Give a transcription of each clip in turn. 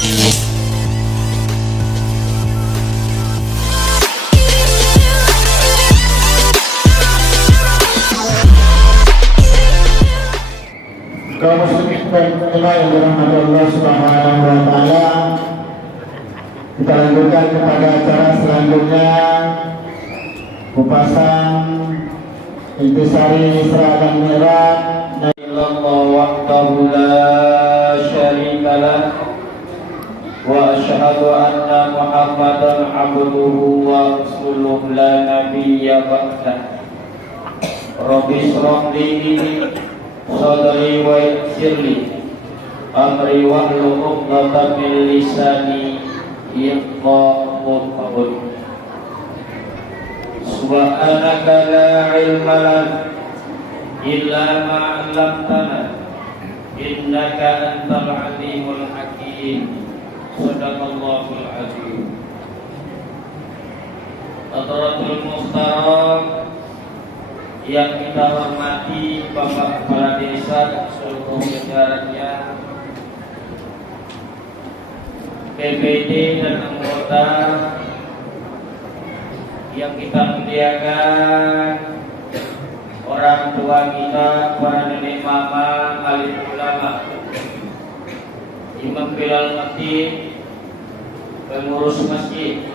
Kaum muslimin dan muslimat yang dirahmati Allah Subhanahu wa taala, kita lanjutkan kepada acara selanjutnya, kupasan intisari Isra dan Mi'raj. Allah wahdahu la syarika lah wa asyhadu anna Muhammadan abduhu wa rasuluhu la nabiyya ba'dah. Rabbi shrah li sadri wa yassir li amri wahlul 'uqdatam min lisani yafqahu qawli. Subhanaka la ilma lana illa ma 'allamtana innaka antal alimul hakim. Shadaqallahul azim. Hadratul muhtaram yang kita hormati Bapak Kepala Desa dan seluruh jajarannya, PPD dan anggota yang kita muliakan, orang tua kita, para nenek mama, alim ulama, imam bilal masjid, pengurus masjid,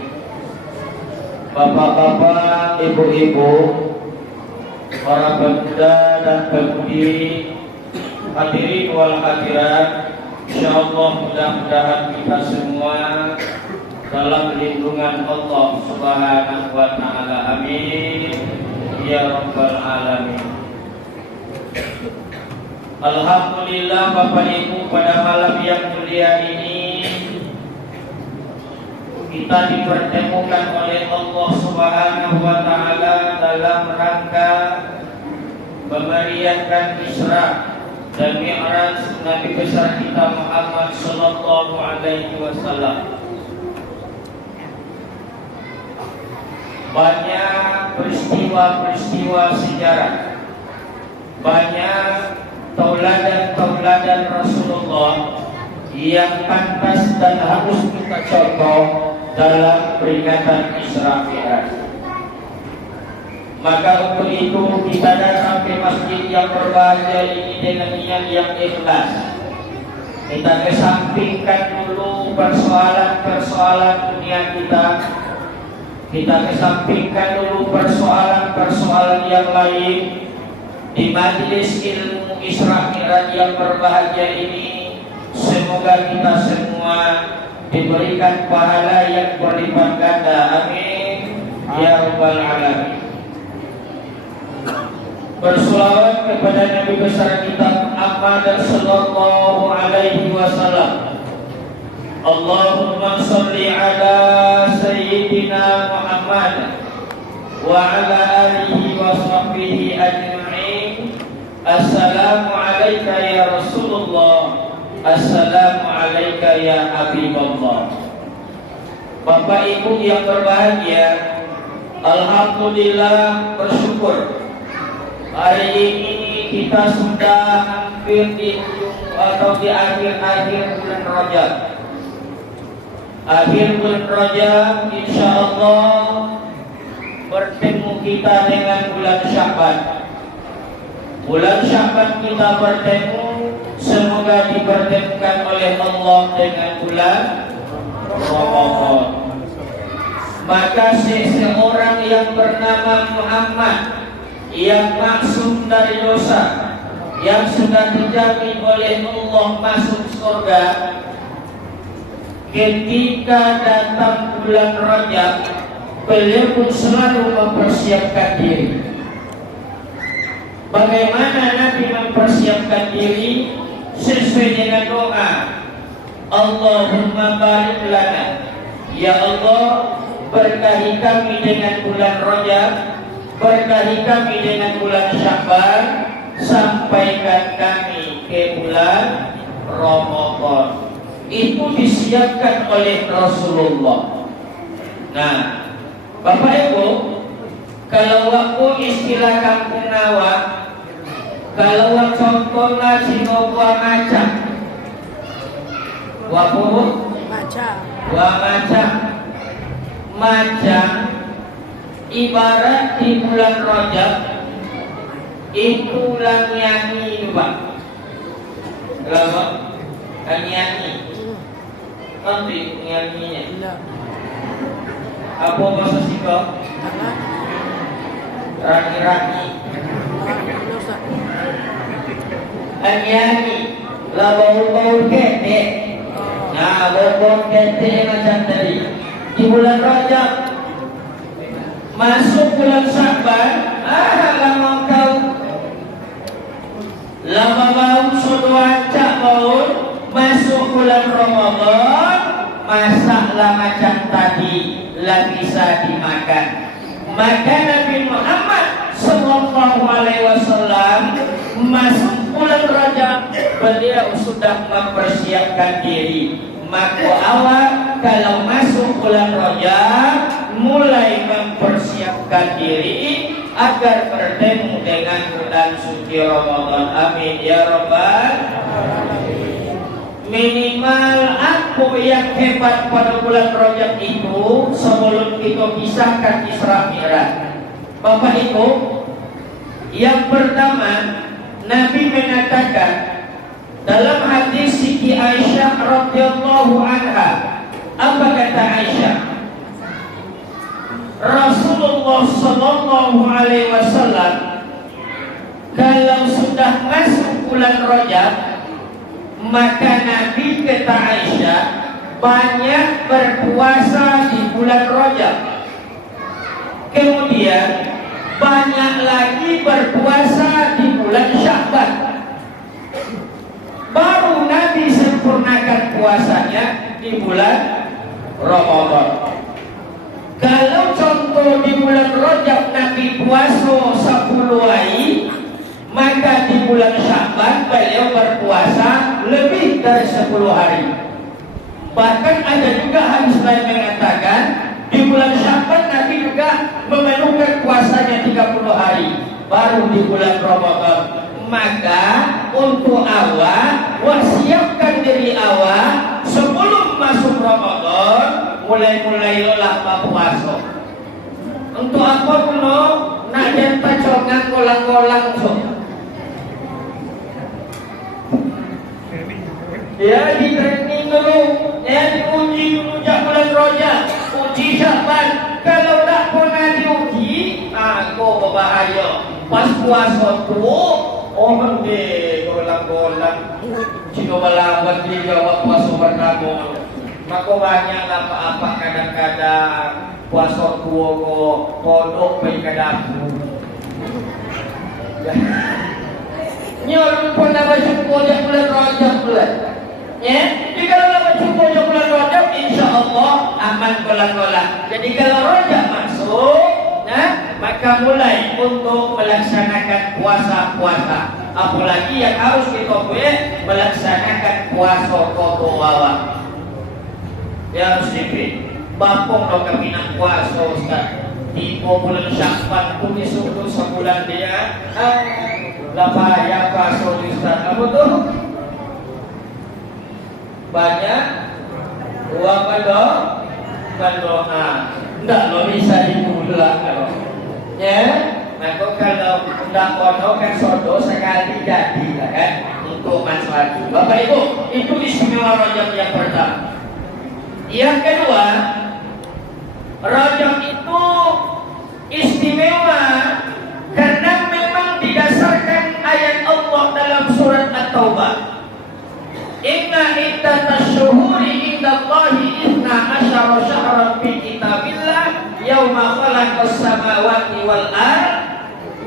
bapak-bapak, ibu-ibu, para pemuda dan pemudi, hadirin wal hadirat, insyaallah mudah-mudahan kita semua dalam lindungan Allah Subhanahu wa taala. Amin ya rabbal alamin. Alhamdulillah Bapak Ibu, pada malam yang mulia ini kita dipertemukan oleh Allah Subhanahu wa taala dalam rangka memeriahkan Isra dan Mi'raj Nabi besar kita Muhammad sallallahu alaihi wasallam. Banyak peristiwa-peristiwa sejarah, banyak tauladan-tauladan Rasulullah yang pantas dan harus kita contoh dalam peringatan Isra Mi'raj. Maka untuk itu kita datang ke masjid yang berbahagia ini dengan niat yang ikhlas. Kita kesampingkan dulu persoalan-persoalan dunia kita. Kita kesampingkan dulu persoalan-persoalan yang lain. Di majelis ilmu Isra Mi'raj yang berbahagia ini, semoga kita semua diberikan pahala yang berlipat ganda. Amin ya rabbal alamin. Bersolawat kepada Nabi besar kita Muhammad sallallahu alaihi wasallam. Allahumma sholli ala sayyidina Muhammad wa ala alihi wa sahbihi ajma'in. Assalamu alayka ya Rasulullah, assalamu alayka ya Habibullah. Bapak Ibu yang berbahagia, alhamdulillah, bersyukur hari ini kita sudah hampir di ujung atau di akhir-akhir bulan Rajab. Akhir bulan Rajab, insyaallah bertemu kita dengan bulan Sya'ban. Bulan Sya'ban kita bertemu, semoga dipertemukan oleh Allah dengan bulan Ramadan. Maka seseorang yang bernama Muhammad, yang maksum dari dosa, yang sudah dijamin oleh Allah masuk surga, ketika datang bulan Rajab, beliau pun selalu mempersiapkan diri. Bagaimana Nabi mempersiapkan diri? Sesuai dengan doa, Allahumma barik lana, ya Allah, berkahi kami dengan bulan Rajab, berkahi kami dengan bulan Sya'ban, sampaikan kami ke bulan Ramadan. Itu disiapkan oleh Rasulullah. Nah, Bapak Ibu, kalau waktu istilah kampung Nawa, kalau contohnya sinobuah macam, waktu Dua macam. Macam ibarat di bulan Rajab itu nyanyi Pak. Berapa? Nyanyi. Nanti nyanyinya. Apa bahasa Sika? Raki-raki. Nyanyi. Lah bau-bau ketek. Nah, bau-bau ketek macam tadi. Di bulan Rajab masuk bulan Sya'ban, lama kau lama bau sudah cak bau masuk bulan Ramadan, masaklah macam tadi lah bisa dimakan. Maka Nabi Muhammad Sallallahu Alaihi Wasallam masuk bulan Rajab, beliau sudah mempersiapkan diri. Maka awal kalau masuk bulan Rajab mulai mempersiapkan diri agar bertemu dengan bulan suci Ramadan. Amin ya Rabbal alamin. Minimal apa yang hebat pada bulan Rajab itu sebelum kita pisahkan Isra Mi'raj. Bapak Ibu, yang pertama Nabi mengatakan dalam hadis Siti Aisyah radhiyallahu anha, apa kata Aisyah? Rasulullah sallallahu alaihi wasallam kalau sudah masuk bulan Rajab, maka Nabi kata Aisyah banyak berpuasa di bulan Rajab. Kemudian banyak lagi berpuasa di bulan Sya'ban. Baru Nabi sempurnakan puasanya di bulan Ramadan. Kalau contoh di bulan Rajab Nabi puasa 10 hari, maka di bulan Sya'ban beliau berpuasa lebih dari 10 hari. Bahkan ada juga hadis lain mengatakan di bulan Sya'ban Nabi juga memenuhkan puasanya 30 hari. Baru di bulan Ramadan. Maka untuk awal wasiatkan diri awal sebelum masuk Ramadan mulai-mulailah puasa. Untuk apa dulu? Nak jenta congan kolang-kolang so. Ya di training dulu, ya diuji dulu jak bulan Rajab, uji Sya'ban. Kalau tak pernah diuji, kau berbahaya. Pas puasa tu orang deh golang-golang Cino melawan dia jawab puasa pertama. Maka banyaklah apa-apa kadang-kadang puasa tua kok kodok pergi ke dapur. Nyol pun nak berjumpa je bulan Rajab bulan. Ya, jadi kalau nak berjumpa je bulan Rajab, insya-Allah aman golang-golang. Jadi kalau Rajab masuk, maka mulai untuk melaksanakan puasa-puasa. Apalagi yang harus kita buat melaksanakan puasa kodowawa. Ya harus dipilih. Bapong dong kami nak puasa Ustaz. Di bulan Sya'ban pun disuruh sebulan dia. Lapa ya puasa Ustaz. Apa tu? Banyak uang berdoa. Tidak lo bisa dimulak kalau. Ya, maka kalau tidak kono kan sodo sekali jadi kan untuk masalah itu. Bapak Ibu, itu istimewa Rajab yang pertama. Yang kedua, Rajab itu istimewa karena memang didasarkan ayat Allah dalam surat At-Taubah. Inna iddatash syuhuri indallahi 12 syahran fi kitabillah yauma khalaqas samawati wal ard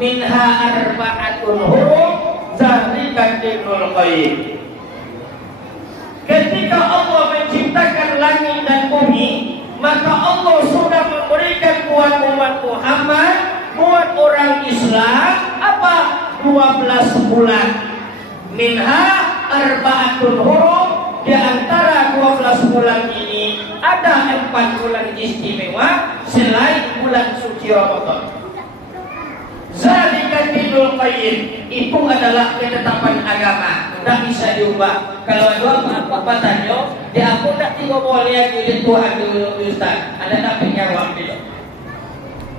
minha arba'atun hurum dzalika dinul qayyim. Ketika Allah menciptakan langit dan bumi, maka Allah sudah memberikan buat umat Muhammad, buat orang Islam apa? 12 bulan. Minha arba'atun hurum, di antara 12 bulan ini ada 4 bulan istimewa selain bulan suci Ramadan. Zalika dinul qayyim, itu adalah ketetapan agama. tak bisa diubah. Kalau ada apa-apa tanya, dia aku tak tiga boleh jadi Tuhan dulu Ustaz. Ada tak penjawab dulu.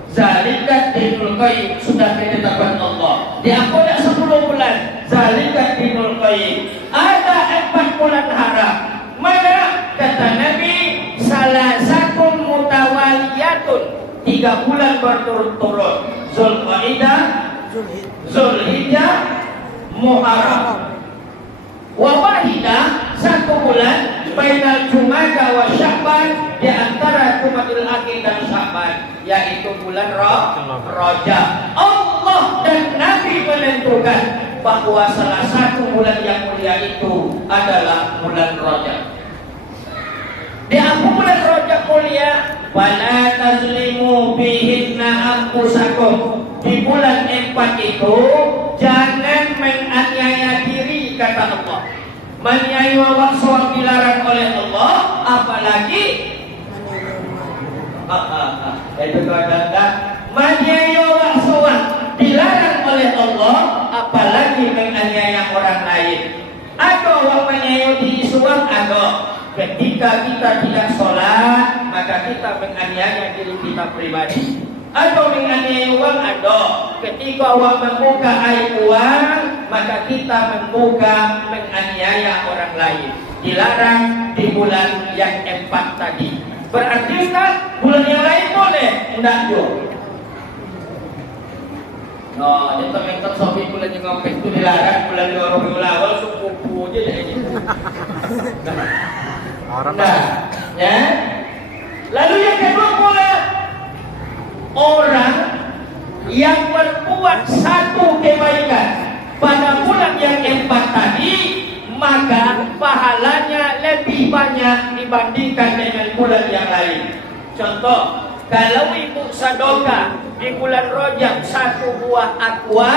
Zalikat dinul qayyim sudah ditetapkan Allah. Dia aku tak 10 bulan. Zalikat dinul qayyim. Ada 4 bulan haram. Mana kata Nabi salasakum mutawaliyatun, 3 bulan berturut-turut. Zulqa'dah, Zulhijjah, Muharram. Wa wahidah 1 bulan bainal Jumada wa Sya'ban, di antara Jumadil Akhir dan Sya'ban, yaitu bulan Rajab. Allah dan Nabi menentukan bahwa salah satu bulan yang mulia itu adalah bulan Rajab. Di apa bulan Rajab mulia? Wala tazlimu bihinna anfusakum. Di bulan 4 itu jangan menganiaya diri, kata Allah. Menganiaya waktu dilarang oleh Allah, apalagi itu kata menganiaya waktu dilarang oleh Allah, apalagi menganiaya orang lain. Ada orang menganiaya diri suam, ada. Ketika kita tidak sholat, maka kita menganiaya diri kita pribadi. Atau menganiaya uang, ada. Ketika orang membuka aib uang, maka kita membuka menganiaya orang lain. Dilarang di bulan yang 4 tadi. Berarti kan bulan yang lain boleh? Tidak juga. No, dia teman-teman sopi bulan yang ngopek itu dilarang, bulan 2 Rabiul Awal suku aja deh ini. Nah, ya. Lalu yang kedua pula, orang yang berbuat satu kebaikan pada bulan yang 4 tadi, maka pahalanya lebih banyak dibandingkan dengan bulan yang lain. Contoh, kalau ibu sadoka di bulan Rajab 1 buah aqua,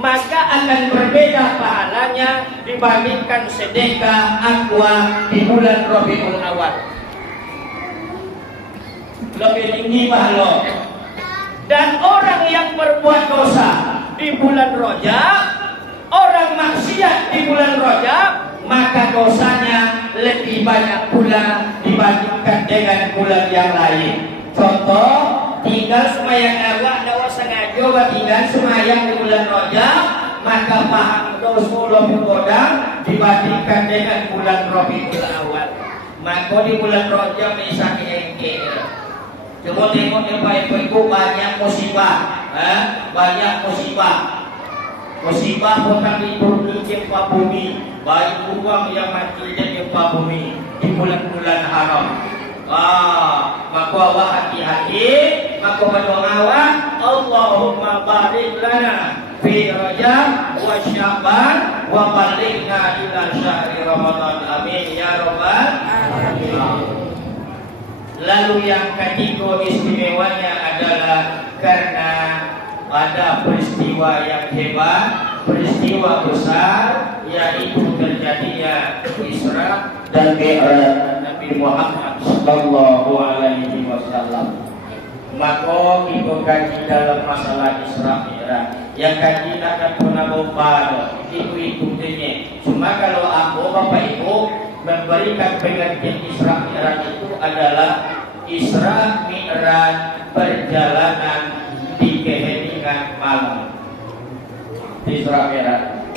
maka akan berbeda pahalanya dibandingkan sedekah aqua di bulan Rabiul Awal. Lebih tinggi pahala. Dan orang yang berbuat dosa di bulan Rajab, orang maksiat di bulan Rajab, maka dosanya lebih banyak pula dibandingkan dengan bulan yang lain. Contoh, tinggal semayang awak dawa sengaja tinggal semayang di bulan Rajab, maka paham dosa lebih kodam dibandingkan dengan bulan Rabiul Awal. Maka di bulan Rajab bisa diengke. Coba tengok di baik-baikku banyak musibah, banyak musibah. Musibah bukan libur di gempa bumi, baik uang yang mati di gempa bumi di bulan-bulan haram. Maka awak hati-hati, maka berdoa, Allahumma barik lana fi Rajab wa Sya'ban wa balighna ila syahri Ramadan. Amin ya rabbal alamin. Lalu yang ketiga istimewanya adalah karena ada peristiwa yang hebat, peristiwa besar, yaitu terjadinya Isra dan Mi'raj Nabi Muhammad sallallahu alaihi wasallam. Maka kita kaji dalam masalah Isra Mi'raj. Yang kaji akan pernah membahas itu intinya. Cuma kalau aku Bapak Ibu memberikan pengertian Isra Mi'raj itu adalah Isra Mi'raj perjalanan di keheningan malam. Isra Mi'raj.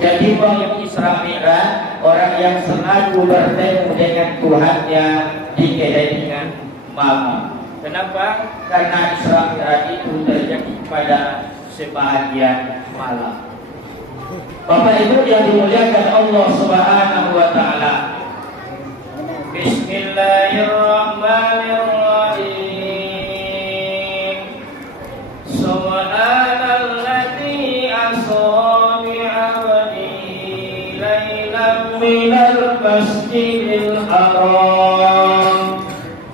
Jadi orang Isra Mi'raj, orang yang selalu bertemu dengan Tuhannya di keheningan malam. Kenapa? Karena Isra Mi'raj itu terjadi pada sebahagian malam. Bapak Ibu yang dimuliakan Allah Subhanahu wa taala. Bismillahirrahmanirrahim. Subhanalladzi asra bi 'abdihi lailan minal masjidil haram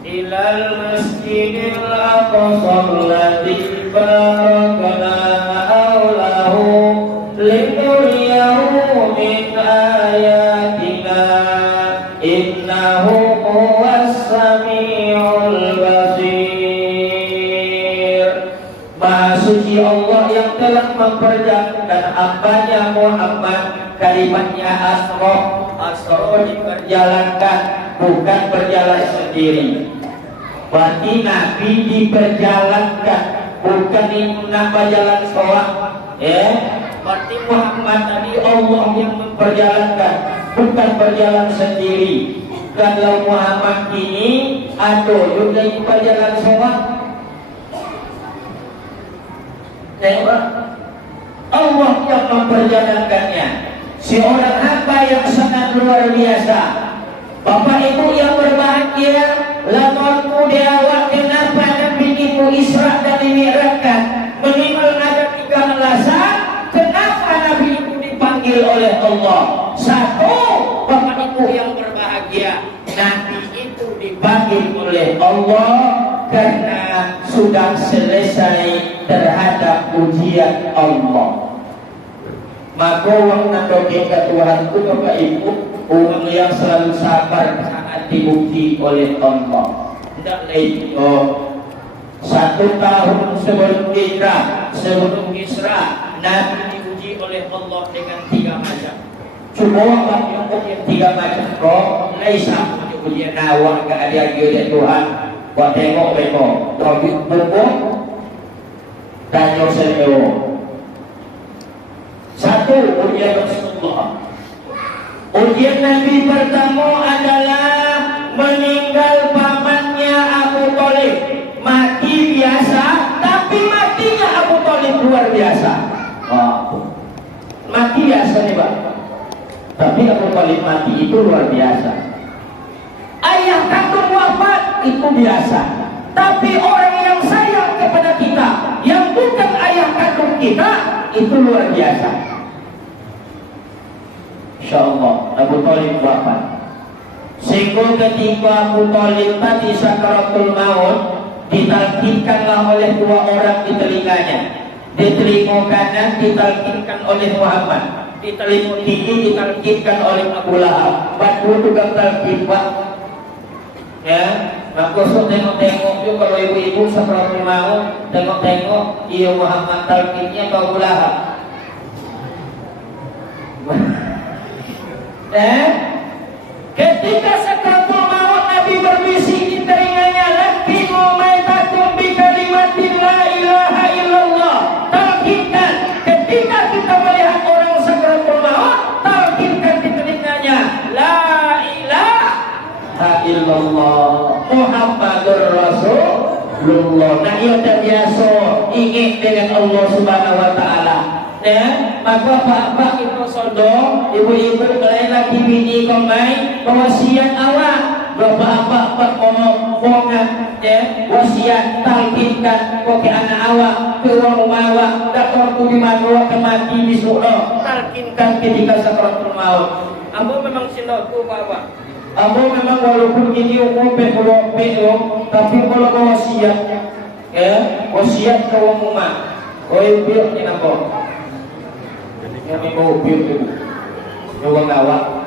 ilal masjidil aqsa alladzi barakna hawlahu linuriyahu min ayatina innahu huwas samiul basir. Maha suci Allah yang telah memperjalankan hambanya Muhammad kalimatnya asro diperjalankan, bukan berjalan sendiri. Berarti Nabi diperjalankan, bukan itu nambah jalan soal. Berarti Muhammad tadi Allah yang memperjalankan, bukan berjalan sendiri. Kalau Muhammad ini atau juga berjalan soal. Allah yang memperjalankannya. Seorang hamba yang sangat luar biasa. Bapak ibu yang berbahagia, lamonku diawak kenapa Nabi itu Isra dan Mi'rajkan. Minimal ada 3 alasan kenapa Nabi itu dipanggil oleh Allah. Satu, bapak ibu yang berbahagia, Nabi itu dipanggil oleh Allah karena sudah selesai terhadap ujian Allah. Maka orang nak ke Tuhan itu bapak ibu, orang yang selalu sabar saat diuji oleh Allah. Tidak lain. 1 tahun sebelum Isra, Nabi diuji oleh Allah dengan 3 macam. Cuma orang yang ujian 3 macam kok, laisa ujian awak ke adik oleh Tuhan. Buat tengok, tapi buku tanya saya. 1, ujian Rasulullah. Ujian Nabi pertama adalah meninggal pamannya Abu Thalib. Mati biasa, tapi matinya Abu Thalib luar biasa. Mati biasa nih Pak, tapi Abu Thalib mati itu luar biasa. Ayah kandung wafat itu biasa, tapi orang yang sayang kepada kita, yang bukan ayah kandung kita, itu luar biasa. Insyaallah Abu Thalib wafat. Sehingga ketika Abu Thalib tadi sakaratul maut, ditalkinkanlah oleh 2 orang di telinganya. Di telinga kanan ditalkinkan oleh Muhammad, di telinga kiri ditalkinkan oleh Abu Lahab. Batu tukang talkin Pak. Ya, maka so tengok-tengok juga kalau ibu-ibu sakaratul maut, tengok-tengok iya Muhammad talkinnya ke Abu Lahab. Ketika sakaratul maut Nabi berbisik di telinganya, "Lakin maitatum bi kalimatin la ilaha illallah." Talkinkan ketika kita melihat orang sakaratul maut, talkinkan di telinganya, "La ilaha illallah Muhammadur Rasulullah." Nah, ia biasa ingin dengan Allah Subhanahu wa taala. Maka bapak itu sodong, ibu-ibu kalian lagi bini komai, wasiat awak, bapak ngomong wasiat talkinkan ke anak awak, ke orang rumah awak, dakor tu di mana ke mati di surga, talkinkan ketika sakaratul maut. Ambo memang sinoku bapak. Ambo memang walaupun gini umum tapi kalau wasiat, wasiat ke orang rumah, ibu ni nampak. Yang mobil itu orang awak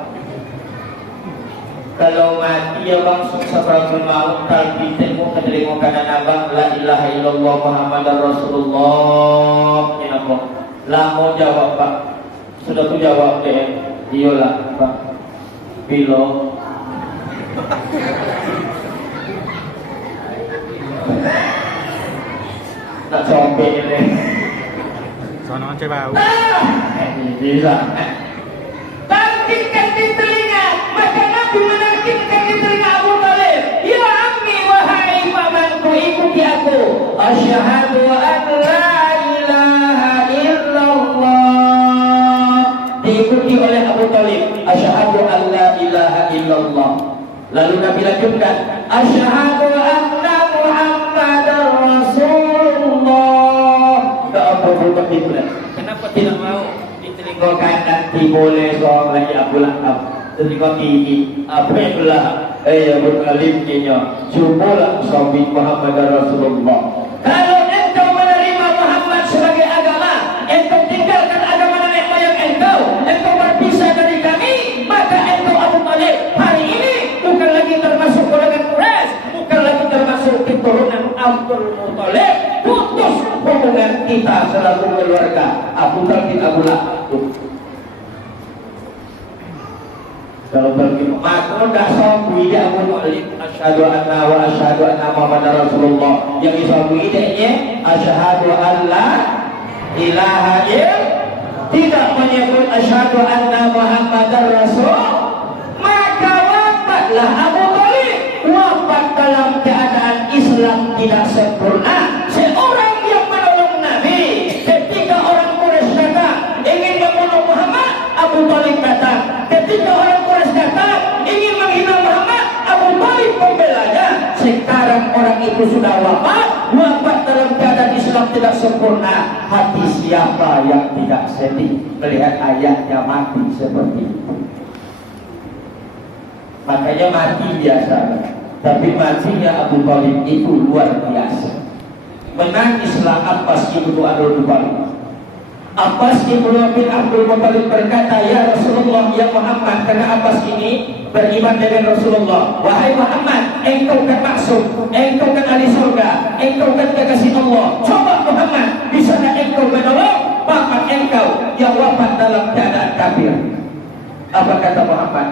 kalau mati ya langsung sakaratul maut talkinkan ke telinga kanan abang, la ilaha illallah Muhammadar Rasulullah. Ini apa? Lama jawab Pak. Sudah tu jawab deh. Iyalah Pak. Bila nak sampai ni. Sono aja bau. Bisa. Talkinkan di telinga, maka Nabi menalkinkan di telinga Abu Thalib, "Ya ammi, wahai pamanku, ikuti aku. Asyhadu an la ilaha illallah." Diikuti oleh Abu Thalib, "Asyhadu an la ilaha illallah." Lalu Nabi lanjutkan, "Asyhadu anna Muhammadar Rasulullah." Kenapa tidak mau di telinga kanan boleh soal lagi Abu Lahab, telinga kiri apa yang belah Abu Thalib kinya cubalah sahabat Muhammad Rasulullah. Kalau engkau menerima Muhammad sebagai agama, engkau tinggalkan agama nenek moyang engkau berpisah dari kami, maka engkau Abu Thalib hari ini bukan lagi termasuk golongan Quraisy, bukan lagi termasuk keturunan Abdul Muthalib. Putus hubungan kita selaku keluarga Abu Thalib Abu Lahab. Kalau bagi makna dah sabu ida Abu Talib asyhadu anna wa asyhadu anna Muhammadar Rasulullah. Yang sabu idanya asyhadu an la ilaha illallah, tidak menyebut asyhadu anna Muhammadar Rasul, maka wafatlah Abu Talib. Wafat dalam keadaan Islam tidak sempurna. Seorang yang menolong Nabi ketika orang Quraisy datang ingin membunuh Muhammad, Abu Talib datang. Ketika orang Quraisy datang ingin menghina Muhammad, Abu Talib pembelanya. Sekarang orang itu sudah wafat dalam keadaan Islam tidak sempurna. Hati siapa yang tidak sedih melihat ayahnya mati seperti itu? Makanya mati biasa, tapi matinya Abu Talib itu luar biasa. Menangislah Abbas ibnu Abdul Muttalib. Abbas ibnu Abdul Muttalib berkata, ya Rasulullah, ya Muhammad, karena Abbas ini beriman dengan Rasulullah. Wahai Muhammad, engkau kan maksum, engkau kan ahli surga, engkau kan kekasih Allah. Coba Muhammad, bisa tak engkau menolong bapak engkau yang wafat dalam keadaan kafir? Apa kata Muhammad?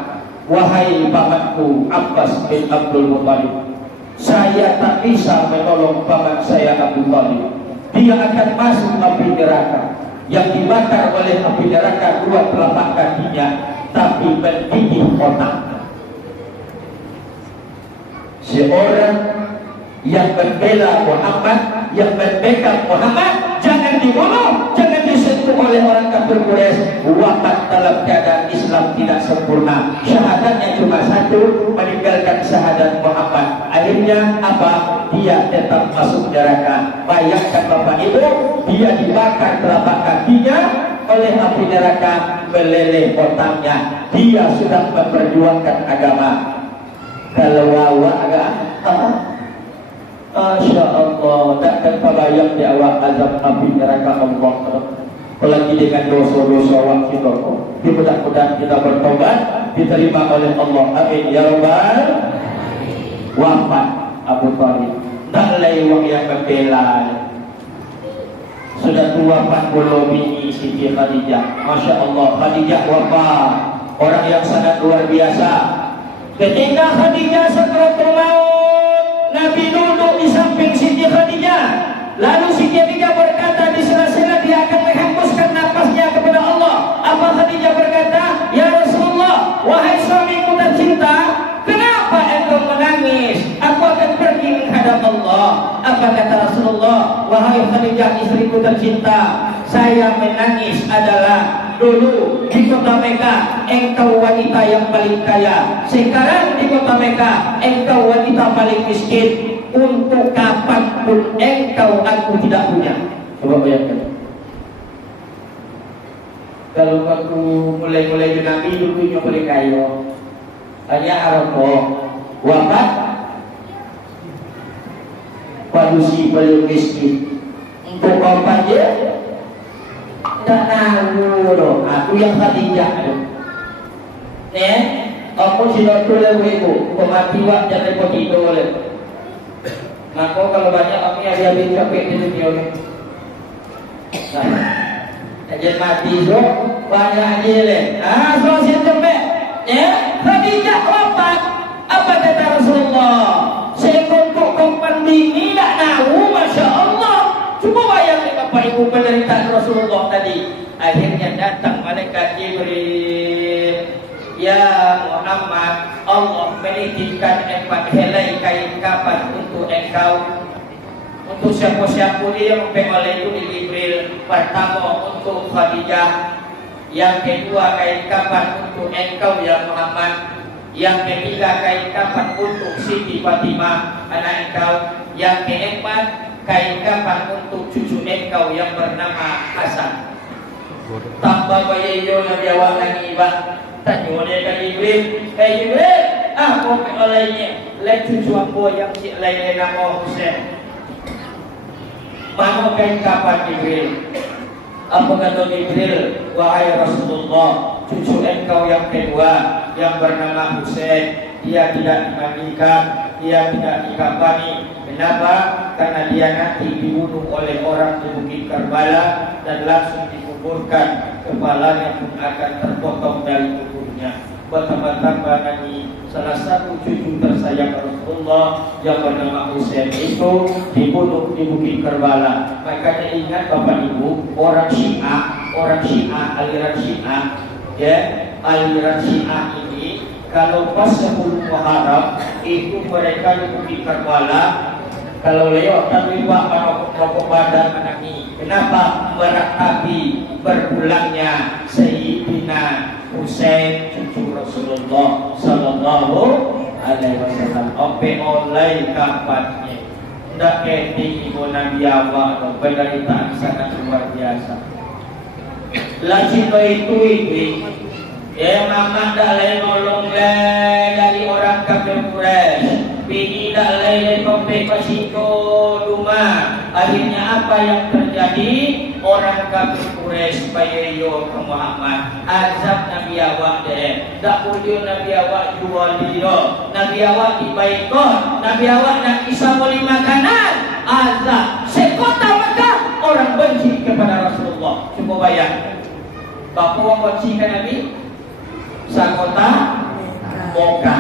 Wahai pamanku Abbas bin Abdul Muttalib, saya tak bisa menolong paman saya Abu Talib. Dia akan masuk api neraka, yang dibakar oleh api neraka dua telapak kakinya, tapi mendidih otak. Seorang yang membela Muhammad, yang membela Muhammad, jangan dibunuh, jangan disentuh oleh orang kafir Quraisy. Wafat dalam keadaan Islam tidak sempurna. Syahadatnya cuma satu, meninggalkan syahadat Muhammad. Akhirnya apa? Dia tetap masuk neraka. Bayangkan Bapak Ibu, dia dibakar telapak kakinya oleh api neraka, meleleh otaknya. Dia sudah memperjuangkan agama. Kalau awak Masya Allah, takkan terbayang di awak azab api neraka Allah. Apalagi dengan dosa-dosa awak kita. Mudah-mudahan kita bertobat, diterima oleh Allah. Amin ya Rabbal. Wafat Abu Talib. Tak lewat yang membela. Sudah tua 40 bini Siti Khadijah. Masya Allah, Khadijah wafat. Orang yang sangat luar biasa. Ketika Khadijah sakaratul maut, Nabi duduk di samping Siti Khadijah. Lalu Siti Khadijah berkata, di sela-sela dia akan menghembuskan napasnya kepada Allah. Apa Khadijah berkata? Ya Rasulullah, wahai suamiku tercinta, kenapa engkau menangis? Aku akan pergi menghadap Allah. Apa kata Rasulullah? Wahai Khadijah, istriku tercinta, saya menangis adalah dulu di kota Mekah engkau wanita yang paling kaya, sekarang di kota Mekah engkau wanita paling miskin. Untuk kapanpun engkau aku tidak punya. Coba bayangkan. Kalau aku mulai di Nabi dulunya paling kaya, hanya Arafah, wafat padusi paling miskin. Untuk kapan dia? Tak tahu loh. Aku yang Khadijah. Aku sudah tulis ibu, pematiwa jangan begitu oleh. Maka kalau banyak kami ada habis capek di dunia ni. Jadi mati tu banyak aja leh. So capek. Ya, Khadijah wafat. Apa kata Rasulullah? Sekontok kompan dini tak tahu, Masya Allah. Cuba bayangkan Bapak Ibu penderitaan Rasulullah tadi. Akhirnya datang malaikat Jibril. Ya Muhammad, Allah menitipkan 4 helai kain kafan untuk engkau. Untuk siapa-siapa dia memperoleh itu di Jibril. Pertama untuk Khadijah, yang kedua kain kafan untuk engkau ya Muhammad, yang ketiga kain kafan untuk Siti Fatimah anak engkau, yang keempat kain kafan untuk cucu engkau yang bernama Hasan. Tambah bayi-bayi yang jawab lagi bang. Tanya oleh kan Jibril, Jibril, aku olehnya, lihat cucu aku yang si lain nama Husain. Mana kain kapan Jibril? Apa kata Jibril? Wahai Rasulullah, cucu engkau yang kedua yang bernama Husain, dia tidak dimandikan, dia tidak dikafani. Kenapa? Karena dia nanti dibunuh oleh orang di Bukit Karbala dan langsung dikuburkan, kepalanya pun akan terpotong dari tubuhnya. bertambah-tambah nanti salah satu cucu tersayang Rasulullah yang bernama Husain itu dibunuh di Bukit Karbala. Makanya ingat Bapak Ibu, orang Syiah, aliran Syiah, ya, aliran Syiah ini kalau pas 10 Muharram itu mereka di Bukit Karbala. Kalau lewat tapi rokok badan menangi. Kenapa? Meratapi berpulangnya Sayyidina Husain cucu Rasulullah Sallallahu Alaihi Wasallam. Ope oleh kapannya. Ndak keti ibu Nabi awak penderitaan sangat luar biasa. Lagi itu ya mama dak lain nolong dari orang kafir Quraisy. Bini dak lain kopek pasiko rumah. Akhirnya apa yang terjadi? Orang kafir Quraisy payeyo ke Muhammad. Azab Nabi awak deh. Dak boleh Nabi awak jual dia. Nabi awak dibaikkan. Nabi awak nak kisah beli makanan. Azab. Sekota Mekah orang benci kepada Rasulullah. Cuba bayang. Bapak benci kan Nabi? Sakota Moka.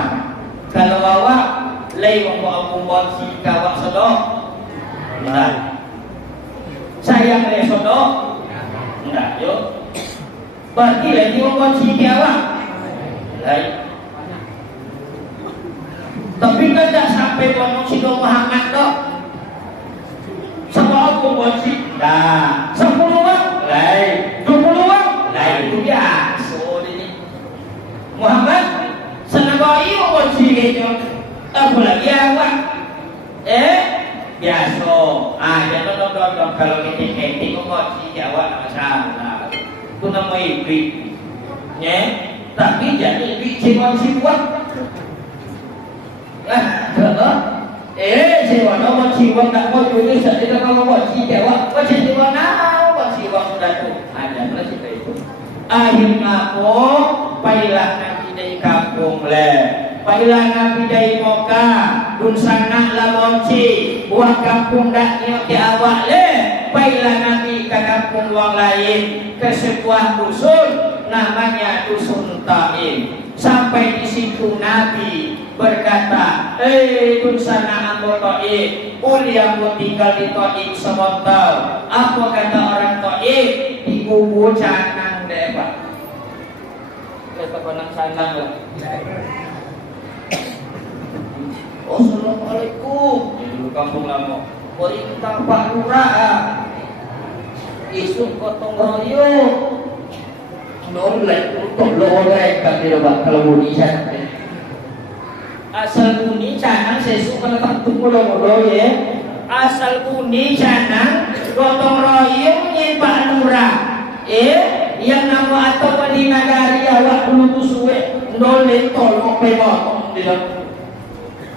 Kalau awak lay wong aku bonsi kawak sodok. Enggak. Sayang le sodok. Enggak, yo. Berarti lagi wong bonsi kawak. Lain. Tapi tidak sampai ngomong si Muhammad dok. Sama aku bonsi. Nah, 10 wang lain. 20 wang lain itu ya. Muhammad senang koi bonsi gitu. Apalagi awak biasa jangan nonton kalau ketik bonsi awak masalah itu nama ibrik tapi jadi ibrik bonsi buat sewa no bonsi buat tak mau jadi sedih kalau bonsi awak bonsi buat nah bonsi buat sudah tu ada lah cerita itu. Akhirnya pailah nanti dari kampung pailah Nabi dari Mekah dun sana la bonci buah kampung dak nyok di awak pailah Nabi ke kampung wang lain ke sebuah dusun namanya dusun Taif. Sampai di situ Nabi berkata, dun sana ambo Taif, uli ambo tinggal di Taif sementara. Apa kata orang Taif? Di kubu canang deh pak. Kita konang sanang lah. Assalamualaikum. Di kampung lama. Perintah Pak Lurah. Isu gotong royong. Nolek untuk lolek kami lebat kalau bunyi sana. Asal bunyi sana sesu kalau tak tunggu lomo ya. Asal bunyi sana gotong royong ni Pak Lurah. Yang nama atau di nagari awak dulu suwe nolek tolong pemotong di dalam.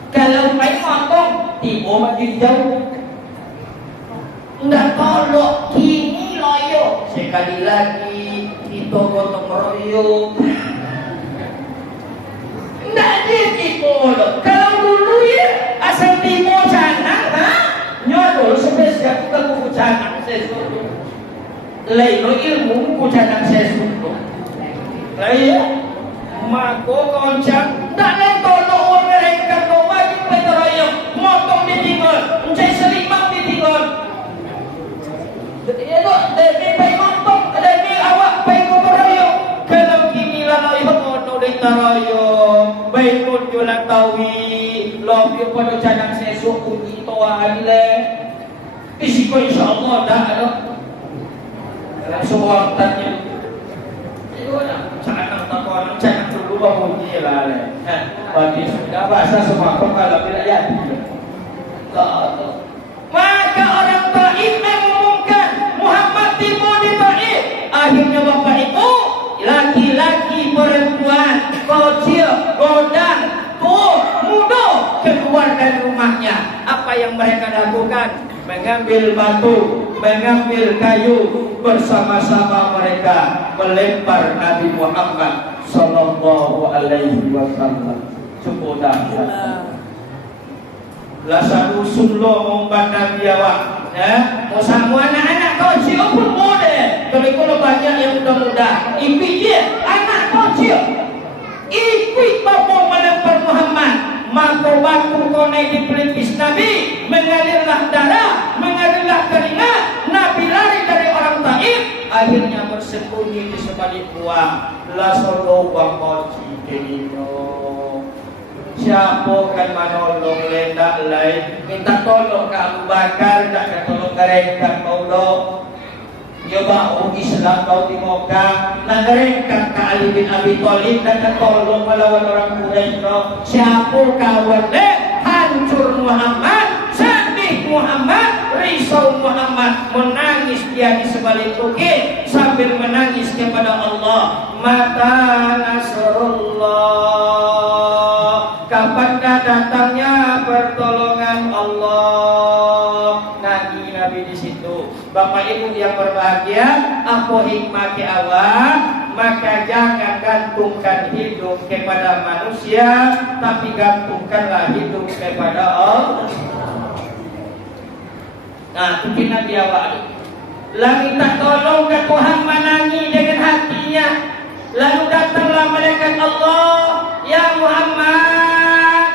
Kalau main motong, tiba makin jauh. Enggak tolok kini loyo. Sekali lagi kita gotong royong. Enggak gitu loh. Kalau dulu ya asal timo canang, nyodol spesial kita buku canang sesuatu. Lain ilmu buku canang sesuatu. Lain, mako koncang. Enggak lain tolok mereka. Motong ditinggal, mencari selimang ditinggal. Ya dok, demi pay motong, demi awak pay ngobrol. Kalau kini lalai hono di tarayo, baik pun jualan tawi, lobi pada canang sesu uji toa le. Isiko insyaallah dah ada. Langsung waktunya. Itu canang takuan, canang dulu baru uji lah le. Bagi sudah bahasa semua kalau tidak ya. Maka orang Taif mengumumkan Muhammad tiba di Taif. Akhirnya bapak ibu, laki-laki perempuan, kecil, godang, tua, muda keluar dari rumahnya. Apa yang mereka lakukan? Mengambil batu, mengambil kayu, bersama-sama mereka melempar Nabi Muhammad Sallallahu Alaihi Wasallam. Cukup dahsyat. Lasa usul lo ngombat Nabi awak, mau sama anak-anak kecil pun boleh. Kalau banyak yang muda-muda, ibu dia anak kecil, mengenai di pelipis Nabi mengalirlah darah, mengalirlah keringat. Nabi lari dari orang Taif, akhirnya bersembunyi di sebalik gua. La solo bangkoci kenino. Siapa kan menolong lendak lain, minta tolong ke Abu Bakar, tak tolong mereka kau dong. Nyoba Islam kau di Mekah, nangerengkan ke Ali bin Abi Thalib dan tolong melawan orang Quraisy. Siapa kawan hancur Muhammad, sedih Muhammad, risau Muhammad, menangis dia di sebalik bukit sambil menangis kepada Allah. Mata nasrullah, kapankah datangnya pertolongan Allah? Nabi di situ. Bapak Ibu yang berbahagia, apa hikmah ke awal? Maka jangan gantungkan hidup kepada manusia, tapi gantungkanlah hidup kepada Allah. Nah, mungkin Nabi awal lalu minta tolong ke Tuhan, menangi dengan hatinya. Lalu datanglah malaikat Allah, ya Muhammad,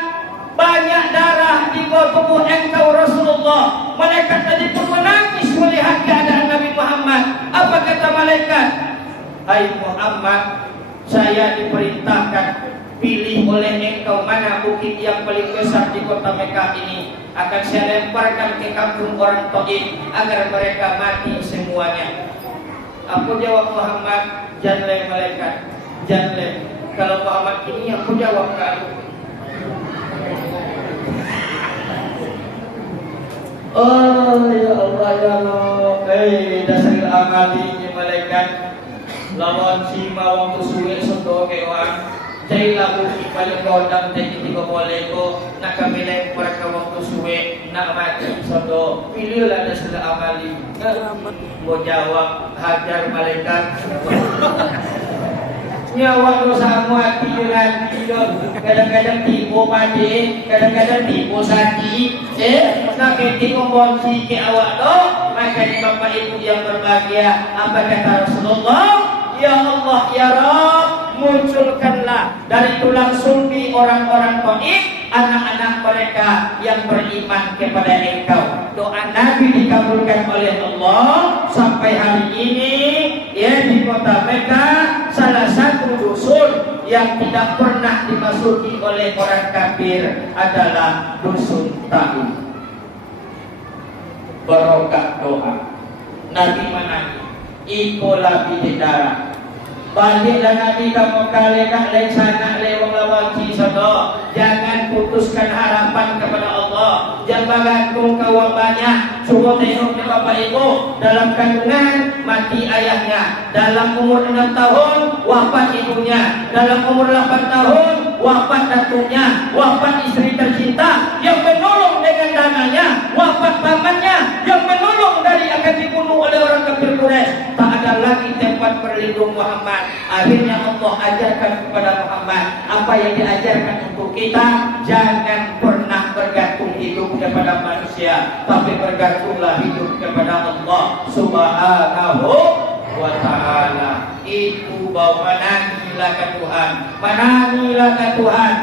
banyak darah di tubuh engkau Rasulullah. Malaikat tadi pun menangis melihat keadaan Nabi Muhammad. Apa kata malaikat? Hai Muhammad, saya diperintahkan pilih oleh engkau mana bukit yang paling besar di kota Mekah ini. Akan saya lemparkan ke kampung orang Taif agar mereka mati semuanya. Apa jawab Muhammad? Jangan malaikat, jangan. Kalau Muhammad ini aku jawab ke aku. Oh ya Allah ya Allah, dasar amali malaikat lawan si mawang tusuwe soto kewan cai lagu paling godang cai tiga boleh ko nak kami lempar ke wang tusuwe nak mati soto pilihlah dasar amali. Mau jawab hajar malaikat. Nyawa dosa mati lagi dong. Kadang-kadang tipu padi, kadang-kadang tipu sati. Nak tipu bonci ke awak dong. Makanya Bapak Ibu yang berbahagia, apa kata Rasulullah? Ya Allah ya Rabb, munculkanlah dari tulang sulbi orang-orang Taif anak-anak mereka yang beriman kepada engkau. Doa Nabi dikabulkan oleh Allah. Sampai hari ini ya di kota Mekah salah satu dusun yang tidak pernah dimasuki oleh orang kafir adalah dusun Taif. Barokah doa Nabi menangis ikola bidara. Baliklah Nabi kamu kali nak lain sana lewang lawaci soto. Jangan putuskan harapan kepada Allah. Jangan bergantung kawan banyak. Suruh tengok ni Bapak Ibu, dalam kandungan mati ayahnya, dalam umur 6 tahun wafat ibunya, dalam umur 8 tahun wafat datuknya, wafat istri tercinta yang menolong dengan dananya, wafat pamannya yang menolong dari akan dibunuh oleh orang kafir Quraisy. Tak ada lagi tempat berlindung Muhammad. Akhirnya Allah ajarkan kepada Muhammad apa yang diajarkan untuk kita. Jangan pernah bergantung hidup kepada manusia, tapi bergantunglah hidup kepada Allah Subhanahu wa ta'ala. Itu bahwa menangilah ke Tuhan, menangilah ke Tuhan.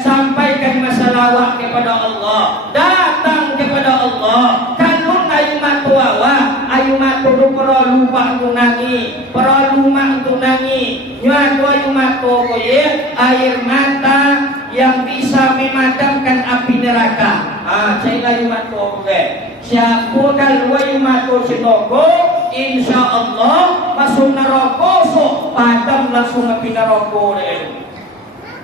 Sampaikan masalah kepada Allah, datang kepada Allah. Kanun ayu matu awa, ayu matu perlu bantu nangi, perlu mantu nangi. Nyatu ayu matu koye, air mata yang bisa memadamkan api neraka. Saya ayu matu koye. Siapa kalau ayu matu sinogo, insya Allah masuk neraka so padam langsung api neraka deh.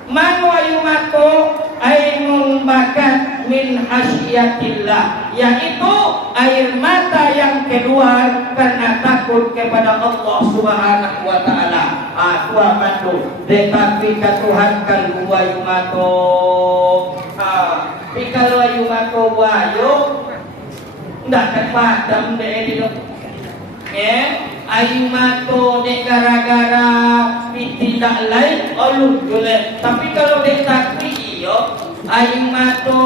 Manu ayu matu air membakar min hasyiatillah, yaitu air mata yang keluar karena takut kepada Allah Subhanahu wa ta'ala. Tua matu tetapi ke Tuhan kalau ayu matu tapi kalau ayu matu ayu ndak akan padam deh di ayu matu dek gara-gara tidak lain olu jule. Tapi kalau dek takwi iyo ayu matu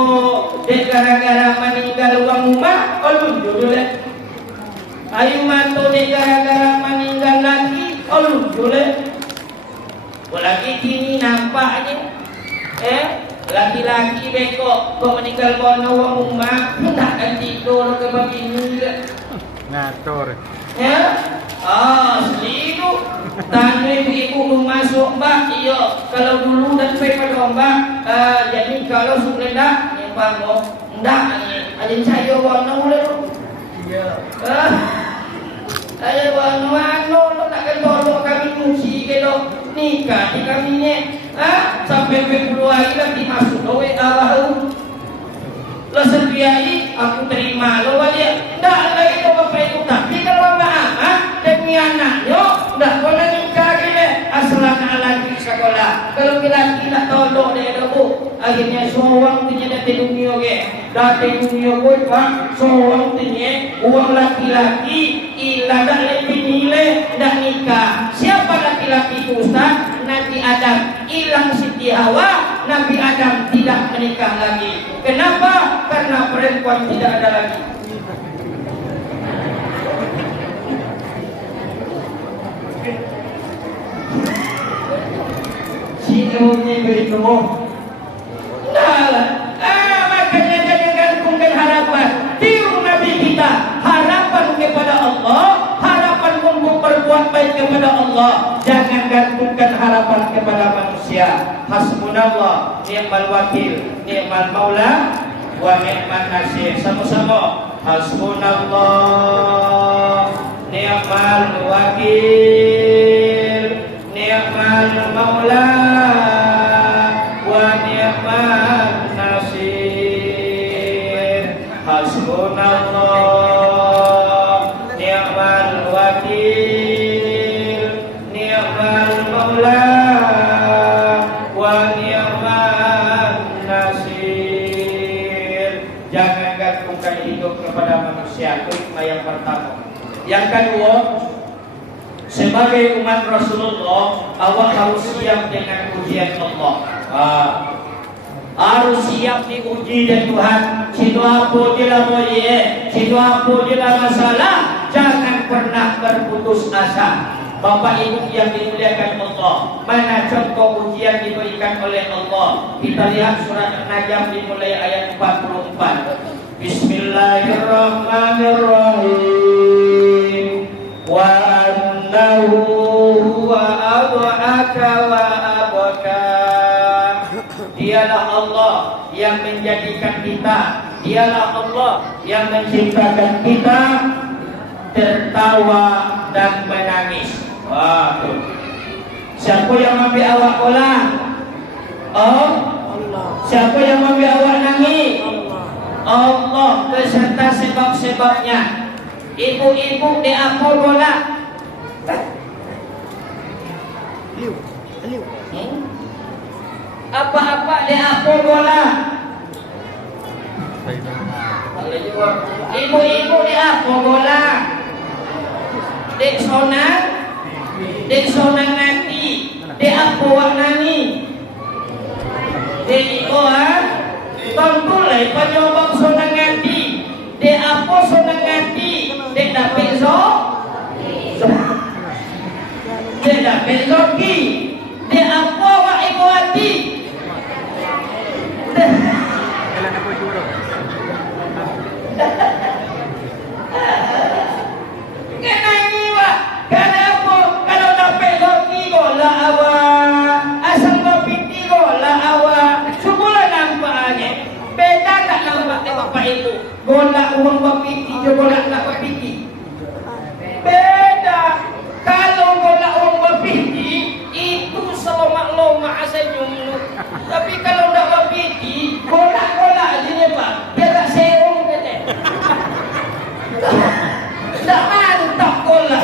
dek gara-gara meninggal uang rumah olu jule. Ayu matu dek gara-gara meninggal lagi olu jule. Apalagi kini nampaknya laki-laki beko kok meninggal bono wong umah tak akan tidur ke begini Ngatur. ya selidu tanya ibu masuk mbak iya kalau dulu dan saya pada mbak jadi kalau sudah ndak nyembah mo ndak ajin saya bono le iya ayo anu lo tak ketolong kami musi kedo nikah di kaminya sampai Februari lagi masuk lo awal lo setiai aku terima lo aja ndak lagi lo bapak itu tapi kalau nggak demi anaknya ndak boleh nikah gile asal lagi sekolah kalau kita tolong deh dulu akhirnya soang punya dati dunia ke dati dunia gue pak soang punya uang laki-laki ilah dak lebih nilai dak nikah siapa laki-laki itu Ustaz Nabi Adam hilang Siti Hawa Nabi Adam tidak menikah lagi kenapa karena perempuan tidak ada lagi Sinumnya beritahu makanya jangan gantungkan harapan tiru Nabi kita harapan kepada Allah harapan untuk berbuat baik kepada Allah jangan gantungkan harapan kepada manusia hasbunallah ni'mal wakil ni'mal maula wa ni'man nasir sama-sama hasbunallah ni'mal wakil ni'mal maula wa ni'man nasir hasbunallah ni'mal wakil ni'mal maula wa ni'man nasir jangan gantungkan hidup kepada manusia itu yang pertama yang kedua sebagai umat Rasulullah awak harus siap dengan ujian Allah harus siap diuji dan Tuhan situ apa je lah boleh situ apa je lah masalah jangan pernah berputus asa Bapak Ibu yang dimuliakan Allah mana contoh ujian diberikan oleh Allah kita lihat surat An-Najm dimulai ayat 44 Bismillahirrahmanirrahim wa annahu huwa adhaka wa abaka dialah Allah yang menjadikan kita dialah Allah yang menciptakan kita tertawa dan menangis siapa yang ambil awak bola Allah siapa yang ambil awak nangis Allah beserta sebab-sebabnya ibu-ibu di apa bola apa-apa di apa bola ibu-ibu di apa bola dek sonang nanti dek apa warnani dek ikoan tonton penyobok sonang nanti dek apa sonang nanti dek dapet dek dapet zoki dek apa wak ibu hati kenangi wak kenapa kalau dapet zoki gola awak asal bapiti gola awak semula nampaknya beda tak nampak bapak itu gola uang bapiti je gola nak bapiti beda kalau gola uang bapiti itu selomak-lomak senyum tapi kalau nak bapiti gola-gola aja ni pak dia tak serum kata tak mantap gola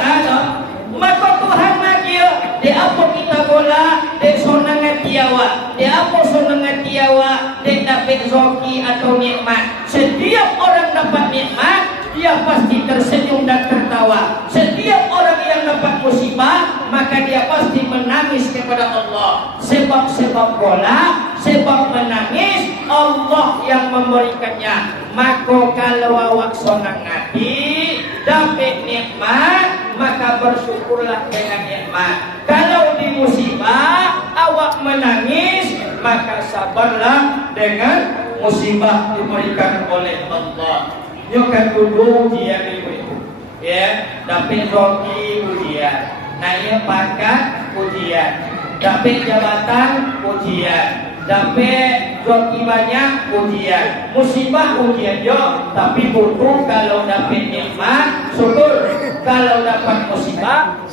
maka Tuhan magia di apa kita gola di sonangan tiawa di apa sonangan tiawa di dapat zoki atau nikmat setiap orang dapat nikmat dia pasti tersenyum dan tertawa setiap orang yang dapat musibah maka dia pasti menangis kepada Allah sebab-sebab gola sebab menangis Allah yang memberikannya maka kalau awak sonang hati dapat nikmat maka bersyukurlah dengan nikmat kalau di musibah awak menangis maka sabarlah dengan musibah diberikan oleh Allah. Yo kan dulu ujian itu, ya, dapat rezeki ujian, naik pangkat ujian, dapat jabatan ujian, dapat rezeki banyak ujian, musibah ujian yo. Tapi butuh kalau dapat nikmat syukur, kalau dapat musibah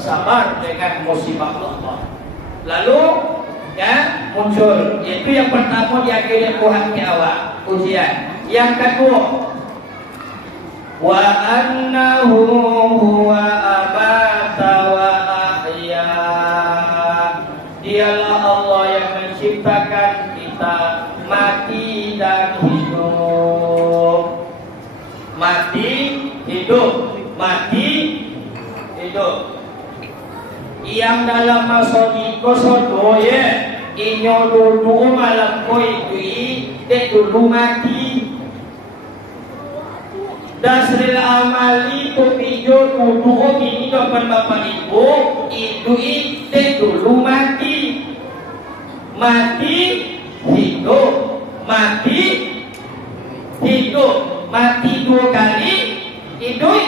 sabar dengan musibah Allah. Lalu ya muncul itu yang pertama diakhiri Tuhan ke awak ujian. Yang kedua wa annahu huwa amata wa ahya, dialah Allah yang menciptakan kita mati dan hidup. Mati hidup, mati hidup. Yang dalam masuk kosodo ya inyo dulu malam koi kui dek dulu mati dasril amali tu pijo dulu ini dapat bapak ibu itu dek dulu mati mati hidup mati hidup mati dua kali hidup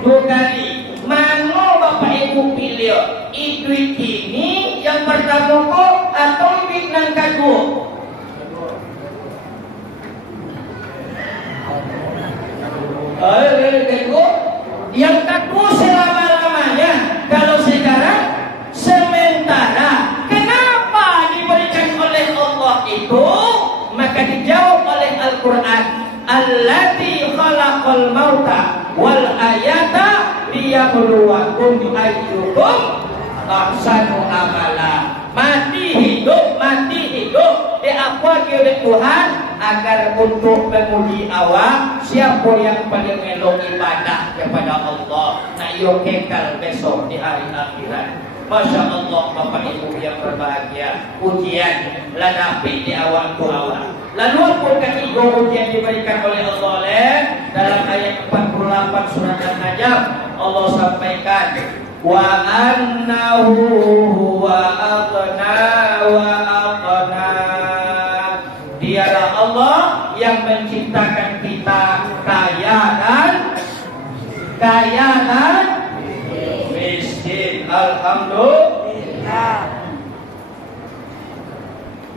dua kali. Mana bapak ibu pilih? Duit ini yang pertama kok atau duit yang kedua? Yang kedua selama-lamanya. Kalau sekarang sementara. Kenapa diberikan oleh Allah itu? Maka dijawab oleh Al-Quran. Allati khalaqal mauta wal ayata liyabluwakum ayyukum ahsanu amala. Mati hidup diakui oleh Tuhan agar untuk menguji awak siapa yang paling elok ibadah kepada Allah. Nah, yo kekal besok di hari akhirat. Masya Allah Bapak Ibu yang berbahagia, ujian ladapi di awal tu awal. Lalu apa ketiga ujian diberikan oleh Allah dalam ayat 48 surat An-Najm. Allah sampaikan wa annahu huwa aghna wa aqna. Dialah Allah yang menciptakan kita kaya dan miskin. Alhamdulillah.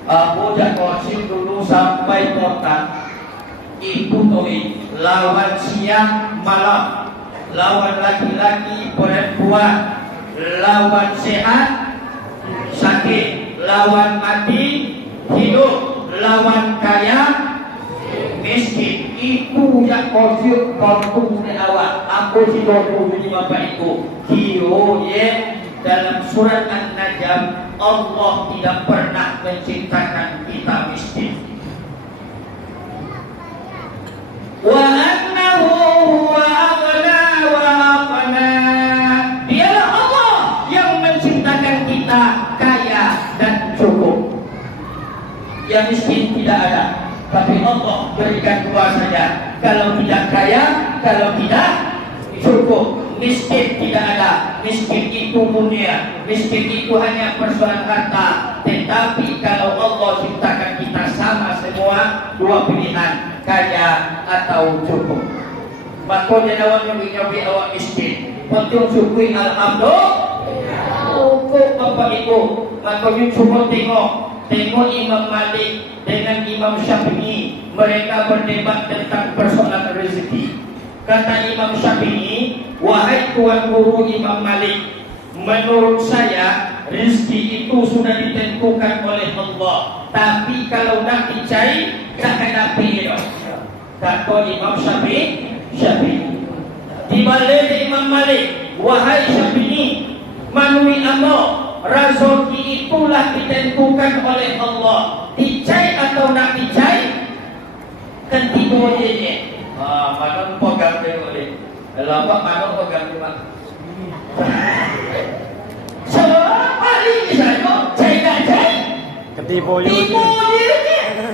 Aku jagosin dulu sampai kota. Ibu toi lawan siang malam, lawan laki-laki perempuan, lawan sehat sakit, lawan mati hidup, lawan kaya miskin. Itu yang konflik konflik di awal. Aku tidak punya bapak itu. Kio ye dalam surat An-Najm Allah tidak pernah menciptakan kita miskin. Wa annahu huwa aghna wa aqna. Dialah Allah yang menciptakan kita kaya dan cukup. Yang miskin tidak ada. Tapi Allah berikan dua saja. Kalau tidak kaya, kalau tidak cukup. Miskin tidak ada. Miskin itu dunia. Miskin itu hanya persoalan harta. Tetapi kalau Allah ciptakan kita sama semua, dua pilihan, kaya atau cukup. Maka dia awak nyobi awak miskin. Penting syukuri alhamdulillah. Cukup Bapak Ibu. Maka you cuma tengok Imam Malik dengan Imam Syafi'i. Mereka berdebat tentang persoalan rezeki. Kata Imam Syafi'i, wahai Tuan Guru Imam Malik, menurut saya rezeki itu sudah ditentukan oleh Allah. Tapi kalau nak dicari, tak kena pilih. Kata Imam Syafi'i. Dibalik Imam Malik, wahai Syafi'i, manui Allah, rezeki itulah ditentukan oleh Allah. Dicari atau nak dicari, kan tidur je. Mana pegang dia boleh. Lama mana pegang dia. Sebab hari ni saya cai. Ketipu you. Tipu dia.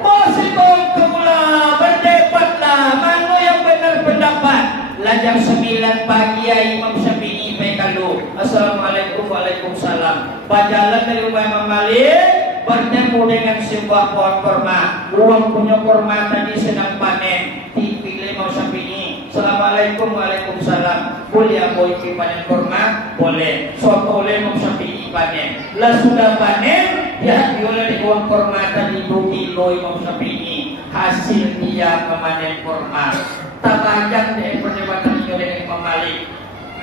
Masih pula berdebatlah mana yang benar pendapat. Lajang 9 pagi Imam Syafi'i pekalu. Assalamualaikum, waalaikumsalam. Berjalan dari rumah Imam Malik, bertemu dengan sebuah pohon kurma. Ruang punya kurma tadi sedang panen. Dipilih mau Syafi'i. Assalamualaikum, waalaikumsalam. Boleh aku ikut panen kurma? Boleh. Soto boleh mau Syafi'i panen. Lah sudah panen, dia oleh di ruang kurma tadi 2 kilo Imam Syafi'i. Hasil dia memanen kurma. Tak panjang dari perdebatan ini oleh Imam Malik.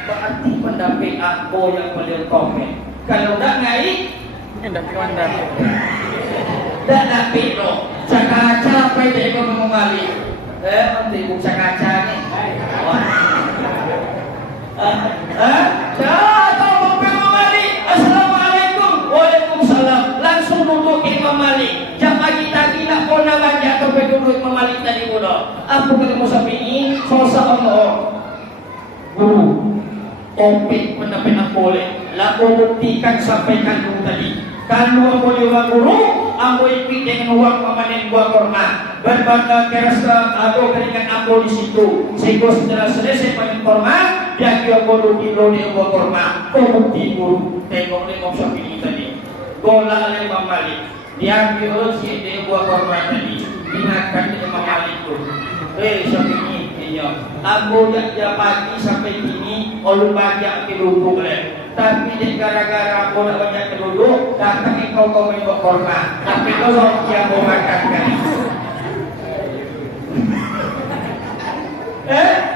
Berarti pendamping aku yang boleh komen. Kalau tak naik, Tidak kemana. tak naik no. Cakaca apa yang dia Imam Malik? Nanti ibu cakaca ni. Tahu Imam Malik. Assalamualaikum, waalaikumsalam. Langsung duduk Imam Malik. Jam pagi tadi nak kona banyak atau duduk Imam Malik tadi bodoh. Apa ketemu Syafi'i? Sosok Allah. Guru. Topik pendapat apa boleh. Laku buktikan sampaikan dulu tadi. Kalau boleh orang guru, ambo ikut dengan uang pemanen buah kurma. Berbagai kerasa atau keringan ambo di situ. Sehingga setelah selesai panen kurma, dia kira 2 kilo di buah kurma. Kau bukti guru. Tengok ni Imam Syafi'i tadi. Golak oleh Imam Malik. Dia kira si di buah kurma tadi. Ingatkan di Imam Malik tu. Syafi'i. Ambo yang pagi sampai kini orang banyak keduduk boleh. Tapi gara-gara aku nak banyak keduduk, datang kau main kurma. Tapi kau yang mau makan kan?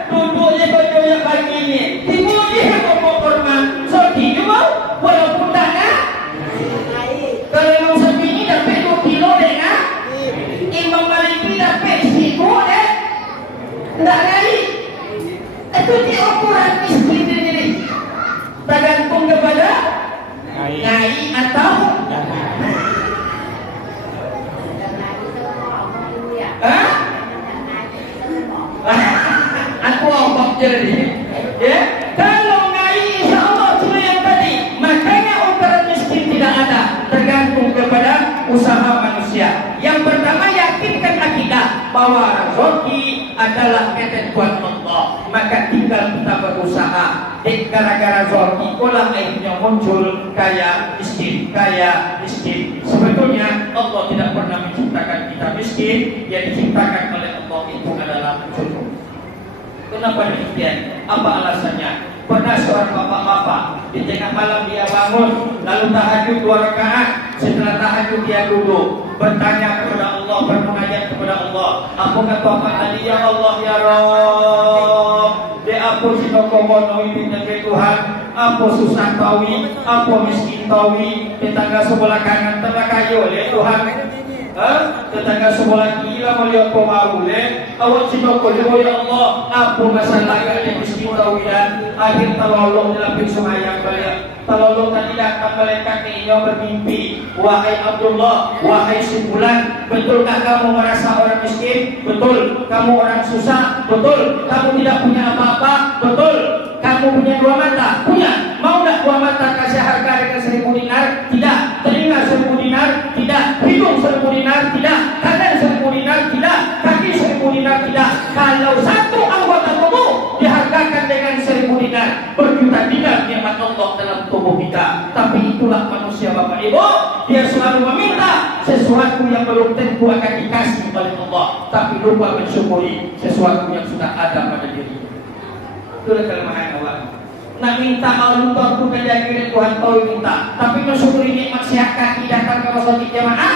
Duduknya kau yang pagi ni. Tiba dia mau kurma. So dia mau walaupun tak nak. Kalau Imam Syafi'i dapat 2 kilo dengan Imam Malik dapat 1,000 deh. Tak naik. Itu dia ukuran miskin ini. Tergantung kepada naik atau aku obat jadi. Ya, kalau naik insya Allah cuma yang tadi. Makanya ukuran miskin tidak ada. Tergantung kepada usaha manusia. Yang pertama yakinkan akidah bahwa rezeki adalah ketentuan Allah. Maka tinggal kita berusaha. Gara-gara rezeki pula akhirnya muncul kaya miskin, kaya miskin. Sebetulnya Allah tidak pernah menciptakan kita miskin. Yang diciptakan oleh Allah itu adalah cukup. Kenapa demikian? Apa alasannya? Pernah seorang bapak-bapak di tengah malam dia bangun, lalu tahajud 2 rakaat. Setelah tahajud dia duduk, bertanya kepada Allah, bermunajat kepada Allah. Apa kata Bapak tadi? Ya Allah, ya Rabb, dia apa sih kau mohon ini Tuhan? Apa susah tawi, apa miskin tawi, tetangga sebelah kanan telah kayu oleh Tuhan. Tetangga sebelah kiri lah melihat apa mau le. Awak cakap kau ya Allah, apa masalah yang miskin tahu dan akhir tolong dalam sembahyang beliau. Tolong tadi datang malaikat ini bermimpi. Wahai Abdullah, wahai si Fulan, betulkah kamu merasa orang miskin? Betul. Kamu orang susah? Betul. Kamu tidak punya apa-apa? Betul. Kamu punya 2 mata? Punya. Mau tak 2 mata kasih harga dengan 1.000 dinar? Tidak. Telinga 1.000 dinar? Tidak. Hidung 1.000 dinar? Tidak. Tangan 1.000 dinar? Tidak. Kaki 1.000 dinar? Tidak. Kalau satu anggota tubuh dihargakan dengan 1.000 dinar, berjuta dinar nikmat Allah dalam tubuh kita. Tapi itulah manusia Bapak Ibu, dia selalu meminta sesuatu yang belum tentu akan dikasih oleh Allah, tapi lupa mensyukuri sesuatu yang sudah ada pada diri. Itulah kelemahan Allah. Nak minta Allah tu kerja kiri Tuhan tahu minta, tapi mensyukuri nikmat sehat kaki datang ke masjid jamaah,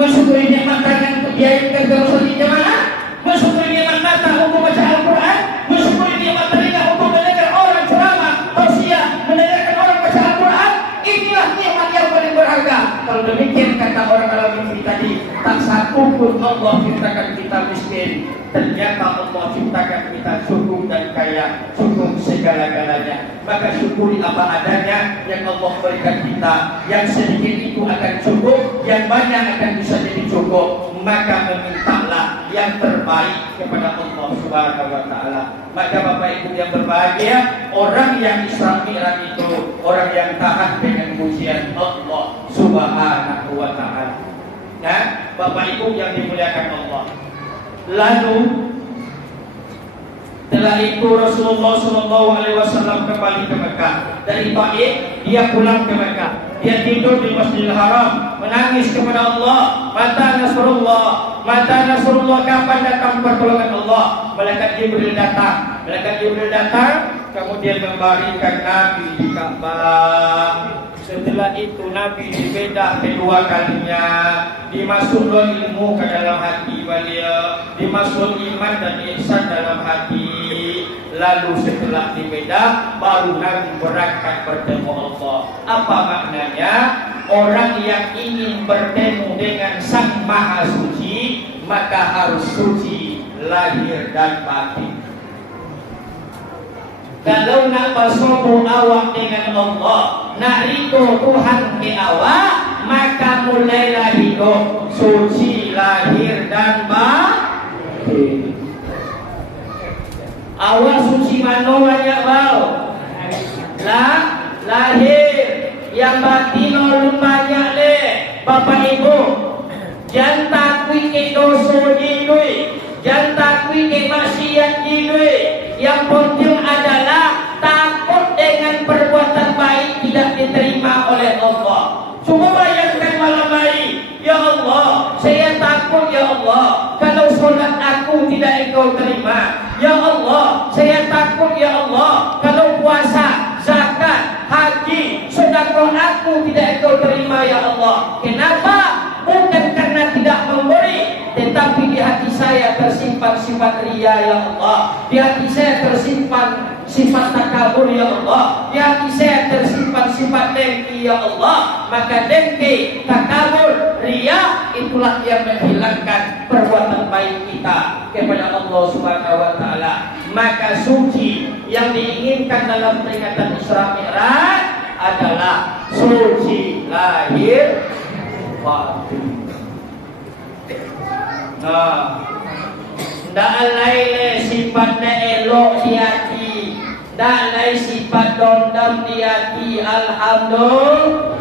mensyukuri nikmat tangan biaya ke masjid jamaah, mensyukuri nikmat mata untuk baca Al-Quran, mensyukuri nikmat telinga untuk mendengar orang ceramah, tausiah, mendengarkan orang baca Al-Quran. Inilah nikmat yang paling berharga. Kalau demikian kata orang alam ini tadi, tak satu pun Allah ciptakan kita miskin. Ternyata Allah ciptakan kita cukup dan kaya, cukup segala-galanya. Maka syukuri apa adanya yang Allah berikan kita. Yang sedikit itu akan cukup, yang banyak akan bisa jadi cukup. Maka memintalah yang terbaik kepada Allah Subhanahu wa Ta'ala. Maka Bapak Ibu yang berbahagia, orang yang Isra Mi'raj itu orang yang taat dengan pujian Allah Subhanahu wa Ta'ala. Ya, Bapak Ibu yang dimuliakan Allah. Lalu Setelah itu Rasulullah SAW kembali ke Mekah. Dari Taif dia pulang ke Mekah. Dia tidur di Masjidil Haram, menangis kepada Allah. Mata Nasrullah, mata Nasrullah, kapan datang pertolongan Allah? Malaikat Jibril datang. Malaikat Jibril datang, kemudian membaringkan Nabi di Ka'bah. Setelah itu Nabi dibedah kedua kalinya, dimasukkan ilmu ke dalam hati beliau, dimasuk iman dan ihsan dalam hati. Lalu setelah dibedah baru Nabi berangkat bertemu Allah. Apa maknanya? Orang yang ingin bertemu dengan Sang Maha Suci maka harus suci lahir dan batin. Kalau nak bersobu awak dengan Allah, nak ridho Tuhan ke awak, maka mulailah hidup suci lahir dan batin. Awak suci mana banyak bau? Lahir. Yang batin orang banyak le. Bapak Ibu, jangan takui ke dosa jidui, jangan takui ke maksiat jidui. Yang penting adalah takut dengan perbuatan baik tidak diterima oleh Allah. Cuma bayangkan malam hari, ya Allah, saya takut ya Allah, kalau solat aku tidak engkau terima. Ya Allah, saya takut ya Allah, kalau puasa, zakat, haji, sedekah aku tidak engkau terima ya Allah. Kenapa? Bukan karena tidak memberi, tetapi di hati saya tersimpan sifat riya ya Allah. Di hati saya tersimpan sifat takabur ya Allah. Di hati saya tersimpan sifat dengki ya Allah. Maka dengki, takabur, riya itulah yang menghilangkan perbuatan baik kita kepada Allah Subhanahu wa taala. Maka suci yang diinginkan dalam peringatan Isra Mi'raj adalah suci lahir batin. Nah, ndak alai sifatnya elok di hati, ndak alai sifat dendam di hati. Alhamdulillah.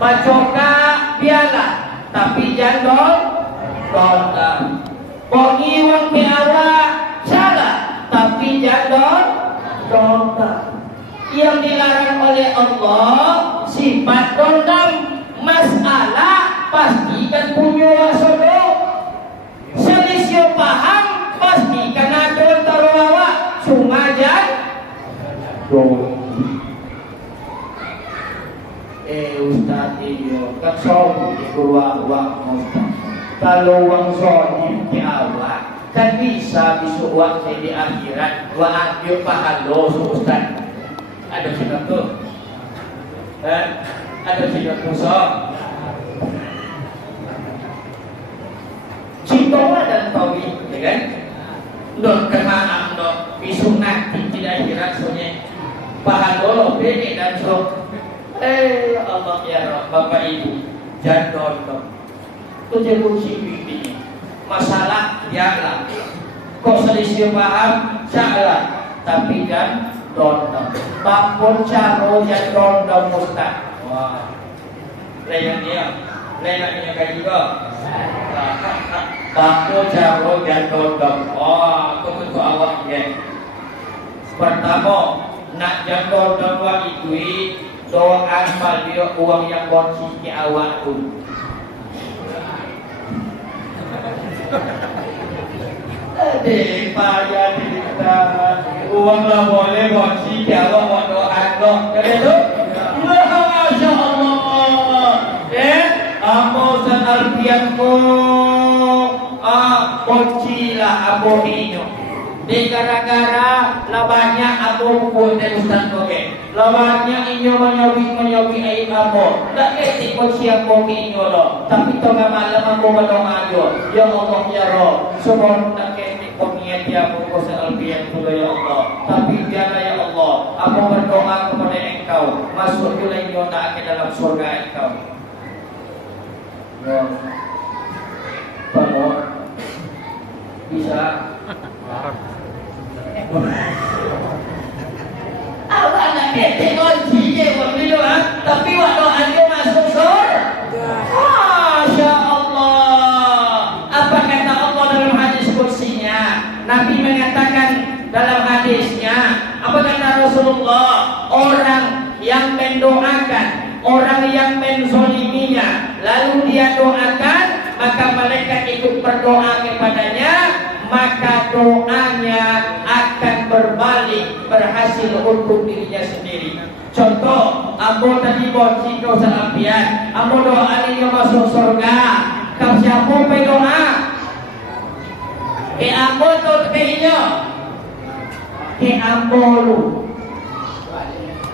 Bacoka biarlah, tapi jangan dendam. Bongi wang ke awak salah, tapi jangan dendam. Yang dilarang oleh Allah sifat dendam. Masalah pastikan punya wasodo. Selisih paham pastikan ada taruhawa. Cuma Ustaz iyo kasong ikuruang Ustaz. Kalau wang sohim di awal kan bisa besok waktu di akhirat wa ambil pahalo Ustaz. Ada siapa tuh? Ada siapa tuh so? Cintalah dan tauhid, ya kan? Dok kemaam dok besok nanti tidak akhirat soalnya pahalo bede dan so. Allah ya Rabb, Bapak Ibu, jangan dok. Tujuh kunci ini masalah biarlah. Kok selisih paham salah, tapi kan dondom. Papun caro yang dondom Ustaz. Wah, lain dia kayak juga. Papun caro yang dondom. Oh, itu awak ya. Pertama, nak yang dondom wa itu doa balik uang yang bonci ke awak pun. Adik payah kita uang lah boleh bonci ke awak buat doa dok. Jadi tu, Masya Allah. Amo san alfianku, bonci lah abo minyo. Di gara-gara banyak abu pun dari Ustaz Koge. Banyak inyo menyobi aib abu. Tak ketik pun siang kogi inyo lo. Tapi tengah malam aku berdoa ajo. Ya Allah ya Roh. Semua tak ketik pun niat dia aku sealbian pula ya Allah. Tapi biarlah ya Allah. Aku berdoa kepada engkau. Masuk pula inyo nak ke dalam surga engkau. Ya. Kalau bisa. Awak nak ketik kunci je waktu itu tapi waktu aja masuk surga. Masya Allah. Apa kata Allah dalam hadis kursinya? Nabi mengatakan Rasulullah, orang yang mendoakan orang yang menzoliminya, lalu dia doakan, maka malaikat ikut berdoa kepadanya, maka doanya akan berbalik berhasil untuk dirinya sendiri. Contoh, ambo tadi bonci kau salampian, ambo doa ini masuk surga. Kau siapa berdoa? Ke ambo atau ke inyo? Ke ambo lu.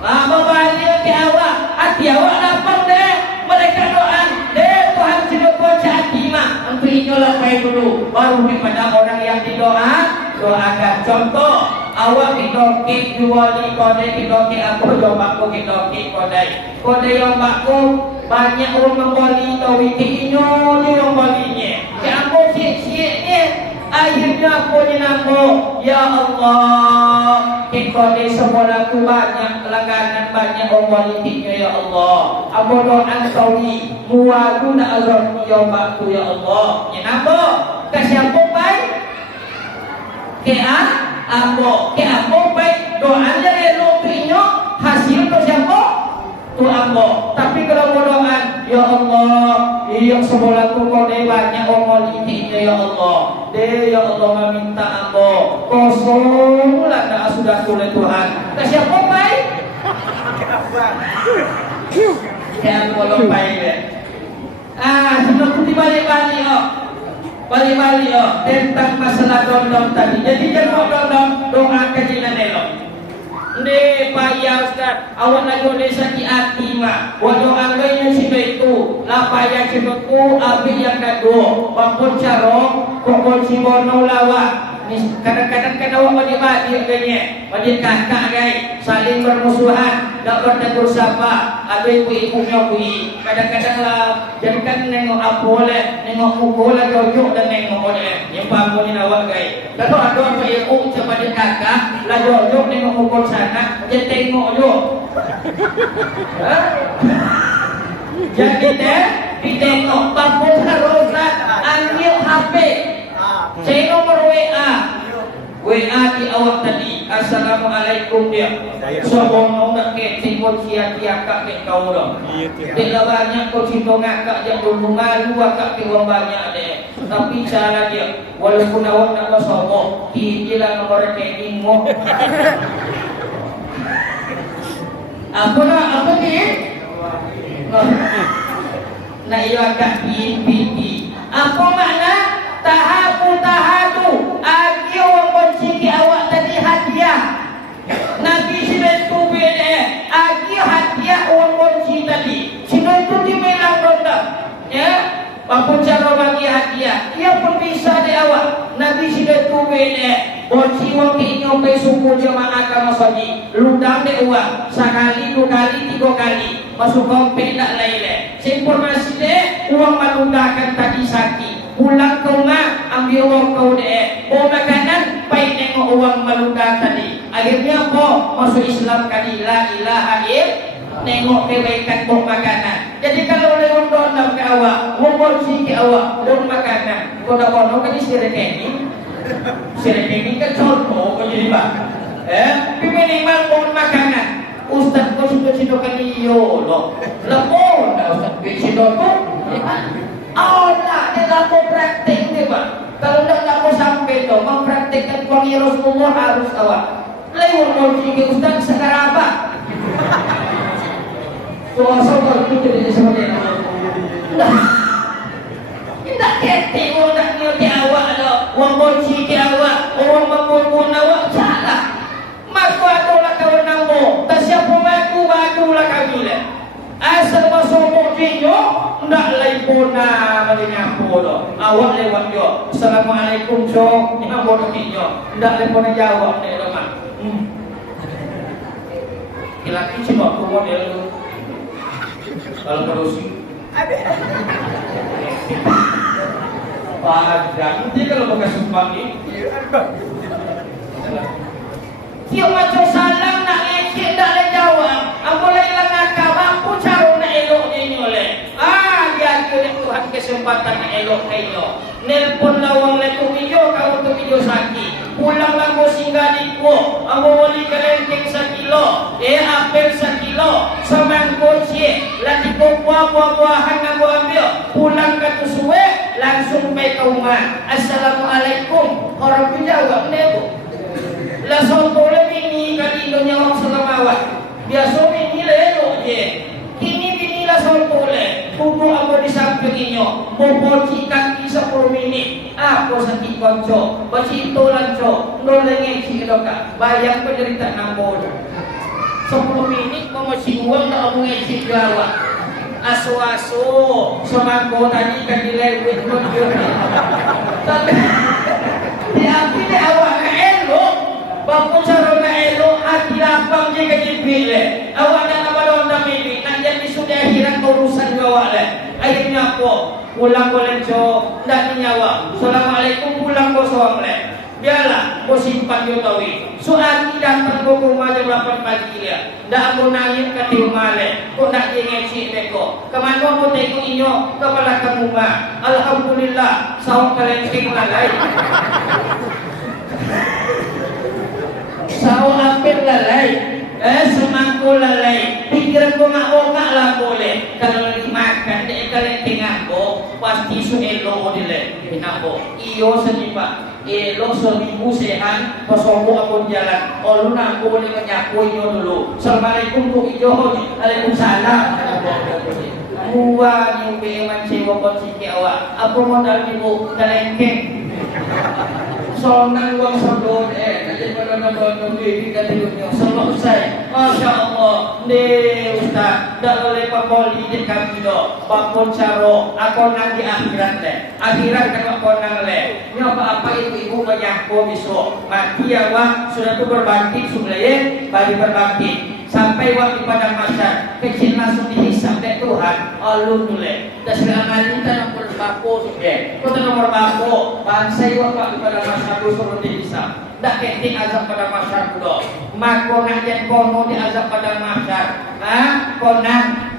Ambo balik ke awak, hati awak lapang deh. Mereka doa, deh Tuhan sudah baca hati mah. Untuk inyo lapai dulu, baru kepada orang yang doakan. Contoh, awak kidoki juali kode kidoki aku jombakku kidoki kode jombakku banyak orang membeli tahu inyo ni membelinya. Ke aku siap-siapnya. Akhirnya aku dinambo, ya Allah, kode sekolahku banyak langganan, banyak orang politiknya ya Allah. Aku doa tawi, muaku nak azam jombakku ya Allah. Dinambo, kasih apa baik? Ke ambo baik doanya elok inyo hasil tu siapa? Tu ambo. Tapi kalau doa, ya Allah, iya sekolahku kode banyak orang politiknya ya Allah. Ya Allah meminta ambo kosong lah dah sudah oleh Tuhan. Kasih apa baik? Yang bolong baik deh. Sudah putih balik-balik balik-balik tentang masalah dondong tadi. Jadi jangan dondong doa kejilan elok. Ni payah Ustaz, awak nak doa sakit hati mah. Walau angganya siapa itu, lah payah cipatku, abis yang kedua, wapun carong, kokon si bono lawa. Kadang-kadang kan awak balik-balik ganya, balik kakak gay, saling bermusuhan, tak bertegur sapa, abis ibu-ibunya bui. Kadang-kadang lah, jadikan nengok apa boleh, nengok muka lah jauh dan nengok boleh. Yang bangunin awak gay. Kalau ada apa ibu sama dia kakak, lah jauh nengok muka sana, dia tengok je. Jadi deh, ditengok, bangun haruslah, ambil HP. Saya nomor WA di awak tadi. Assalamualaikum dia. Sobong nak ke timur sia-sia kak ke kau dah. Dia banyak kau cinta ngakak yang dulu malu akak ke orang banyak deh. Tapi cara dia, walaupun awak nak bersobong, dia nomor rekening mo. Apa ni? Nak ia agak pipi. Apa makna? Tahatu agi orang kunci ke awak tadi hadiah. Nabi sini tu beda agi hadiah orang kunci tadi. Sini tu dimelang ronda. Ya, apa cara bagi hadiah? Ia pun bisa di awak. Nabi sini tu beda. Kunci orang ingin besuku jemaah kamu saji. Ludang de uang sekali, 2 kali, 3 kali. Masuk kompet nak lain. Informasi de uang meludahkan tadi sakit. Pulang ke rumah, ambil uang kau deh. Bawa makanan, baik tengok uang meludah tadi. Akhirnya apa? Masuk Islam kali. La ilaha illallah. Tengok kebaikan bawa makanan. Jadi kalau lewat donam ke awak, ngomongsi ke awak, bawa makanan. Kau dah bono kan sirekeni. Sirekeni kan contoh kau jadi bang. Minimal bawa makanan. Ustaz kau situ-situ kan iyo loh. Lepon dah Ustaz. Situ tu. Allah dia tak mau praktik ni bang. Kalau tak mau sampai tu, mempraktikkan wangi Rasulullah harus awak. Lewat kunci ke Ustaz sekarang apa? Tuasa kau itu jadi seperti itu. Tidak ketik orang nyoti awak dah. Wang kunci ke awak, orang mempun awak salah. Maku atulah kau namo. Tak siapa maku lah kami lah. Asal masuk mukjizat ndak lai puna malinya polo. Awak lewat yo. Assalamualaikum sok. Ini bodoh kinyo. Ndak lai puna jawab ni lemah. Laki cuma tu model kalau berusi. Padang dia kalau pakai sumpah ni. Dia macam salam nak leceh ndak lai jawab. Apa lai langakau mampu cara nak elok ni oleh. Dia kira Tuhan kesempatan nak elok kayo. Nelpon lawang letu video kau tu video sakit. Pulang lagu singgah di ko. Amo wali kelengkeng 1 kilo. apel 1 kilo, semangkuk cie, lagi buah-buahan ngamu ambil, pulang ke Tusuwe, langsung pergi ke rumah. Assalamualaikum, orang jawab nebo. Lah sontole ini kali Indonya orang Selamawan. Biasa ini lelo je. Kini binilah sontole. Kudu apa di samping inyo. Bopoci kaki 10 minit. Apa sakit konco. Baci itu lanco. Nolengin si doka. Bayang penderita nambol. 10 menit mau masih uang tak mau ngecik gawat. Asu-asu semangko tadi kan dilewit menjur. Tapi diambil di awak ke elok. Bapun sarana elok hati lapang je ke jipile. Awak nak apa donda mimi. Nak jadi sudah akhirat urusan awak le. Akhirnya apa? Pulang boleh co. Ndak nyawa. Assalamualaikum pulang kosong le. Biarlah kau simpan dia tahu. Soal datang kau rumah jam 8 pagi dia. Ndak mau nangis ke rumah le. Kau nak ngecik beko. Kemana kau tengok inyo kepala kamu mah. Alhamdulillah saung kelengking lalai. Saung apel lalai. Semangkuk lalai. Pikiran kau ngak lah boleh. Kalau lagi makan dia kelengking aku pasti suelo dile. Kenapa? Iyo senipa. Elok 1000 sehan pasombo akon jalan oluna aku boleh menyapu inyo dulu. Assalamualaikum tu ijo. Waalaikumsalam. Buah nyubi manci wokon siki awak. Apa modal ibu kelengkeng. Sonang wang sabun nanti pada nonton di dunia selesai. Masya Allah. Ustaz dah oleh pemboli di kami do bakon caro akon nang di akhirat le. Akhirat kan akon nang le. Ni apa itu ibu banyak ko besok mati awak sudah tu berbangkit subleye bagi berbangkit sampai waktu pada masyarakat kecil langsung dihisap oleh Tuhan. Alun nule dah selama kita nomor bako sudah kita nomor bako bangsa waktu pada masyarakat suruh dihisap. Tak ketik azab pada masyarakat do. Mako ngajen kono di azab pada masyarakat. Konang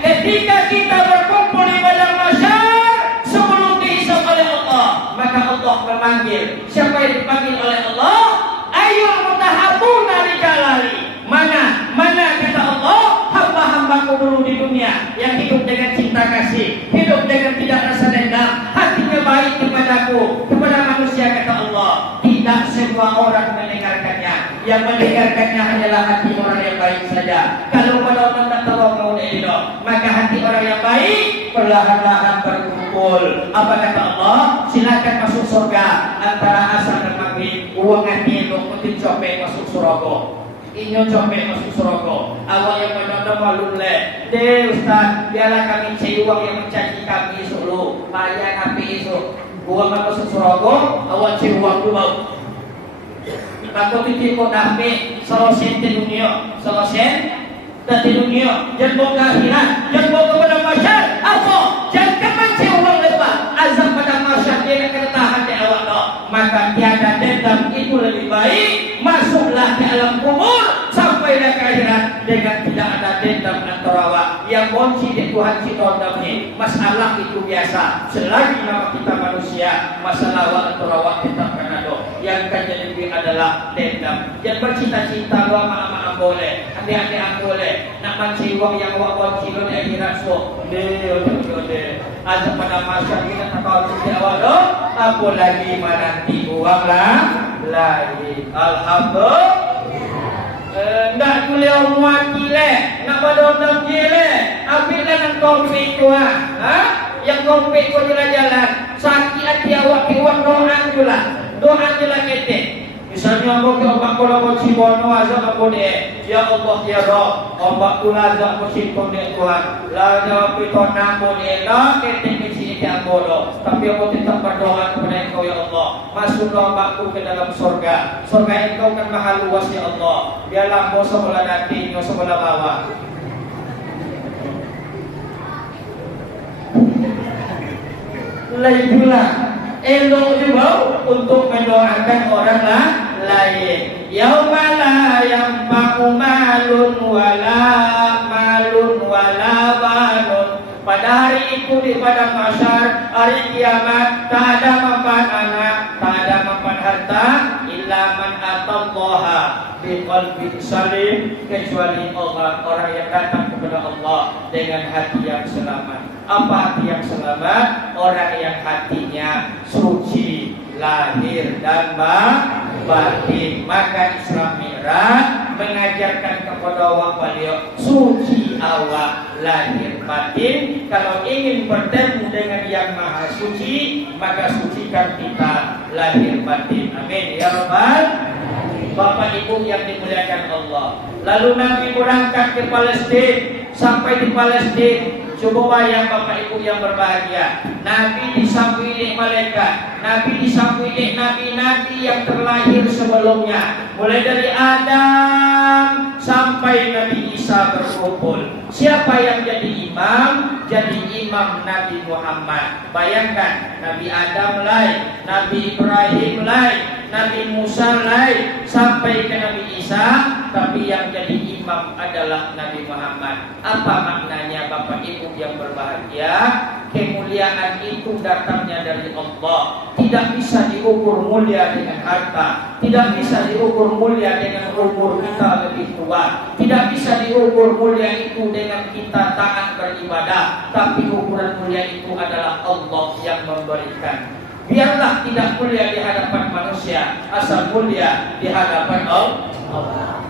ketika kita berkumpul di padang masyarakat sebelum dihisap oleh Allah, maka Allah memanggil. Siapa yang dipanggil oleh Allah? Ayyul mutahabuna rijalali. Mana kata Allah, hamba-hambaku dulu di dunia yang hidup dengan cinta kasih, hidup dengan tidak rasa dendam, hatinya baik kepadaku, kepada manusia kata Allah. Tidak semua orang mendengarkannya. Yang mendengarkannya hanyalah hati orang yang baik saja. Kalau pada orang tak tahu mau itu, maka hati orang yang baik perlahan-lahan berkumpul. Apa kata Allah? Silakan masuk surga antara asar dan maghrib. Uang hati itu mungkin copet masuk surga. Inyo copet masuk surga. Awak yang menonton malum le. Ustaz, biarlah kami cari uang yang mencaci kami dulu. Bayar kami esok. Uang masuk surga, awak cari uang dulu. Takut itu kau damai selesai di dunia, selesai di dunia. Jangan bawa ke akhirat, jangan bawa kepada masyarakat. Apa? Jangan mencari uang lepas. Azab pada masyarakat dia akan tahan di awak dah. Maka tiada dendam itu lebih baik. Masuklah ke alam kubur sampailah ke akhirat dengan tidak ada dendam antara awak. Yang bonci di Tuhan si dendam ini. Masalah itu biasa. Selagi nama kita manusia, masalah awak antara awak tetap kena do. Yang kan jadi adalah dendam. Jangan bercita-cita gua mak boleh, adik-adik boleh. Nak manci uang yang awak bonci di akhirat so. Deh. Azab pada masyarakat kita tak tahu di awal do. Apa lagi menanti uang lah lagi. Alhamdulillah. Nak kuliah muati le, nak badodam je le. Ambillah nang kompik tu yang kompik tu jalan-jalan. Sakit hati awak ke uang doa jelah kete. Misalnya aku ke ombak kola koci bono azab aku de. Ya Allah ya Roh, ombak kula azab aku simpon de Tuhan. La jawab pitona aku de la kete kecil ke aku do. Tapi aku tetap berdoa kepada Engkau ya Allah. Masuklah ombakku ke dalam surga. Surga Engkau kan maha luas ya Allah. Biarlah kau sebelah nanti, kau sebelah bawah. Laijulah elok juga untuk mendoakan orang lain. Yaumala yanfa'u malun wala banun. Pada hari itu di padang mahsyar, hari kiamat, tak ada manfaat anak, tak ada manfaat harta, illa illa man atallaha biqalbin salim, kecuali orang yang datang kepada Allah dengan hati yang selamat. Apa hati yang selamat? Orang yang hatinya suci lahir dan batin. Maka Islam Mi'raj mengajarkan kepada awak beliau suci awak lahir batin. Kalau ingin bertemu dengan yang maha suci, maka sucikan kita lahir batin. Amin ya rabbal. Bapak Ibu yang dimuliakan Allah, lalu Nabi berangkat ke Palestina. Sampai di Palestina, coba bayang Bapak Ibu yang berbahagia, Nabi disambut malaikat, Nabi disambut nabi-nabi yang terlahir sebelumnya, mulai dari Adam sampai Nabi Isa berkumpul. Siapa yang jadi imam? Jadi imam Nabi Muhammad. Bayangkan, Nabi Adam lain, Nabi Ibrahim lain, Nabi Musa lain, sampai ke Nabi Isa, tapi yang jadi imam adalah Nabi Muhammad. Apa maknanya Bapak Ibu yang berbahagia? Kemuliaan itu datangnya dari Allah. Tidak bisa diukur mulia dengan harta, tidak bisa diukur mulia dengan umur kita lebih tua, tidak bisa diukur mulia itu dengan kita taat beribadah, tapi ukuran mulia itu adalah Allah yang memberikan. Biarlah tidak mulia di hadapan manusia, asal mulia di hadapan Allah.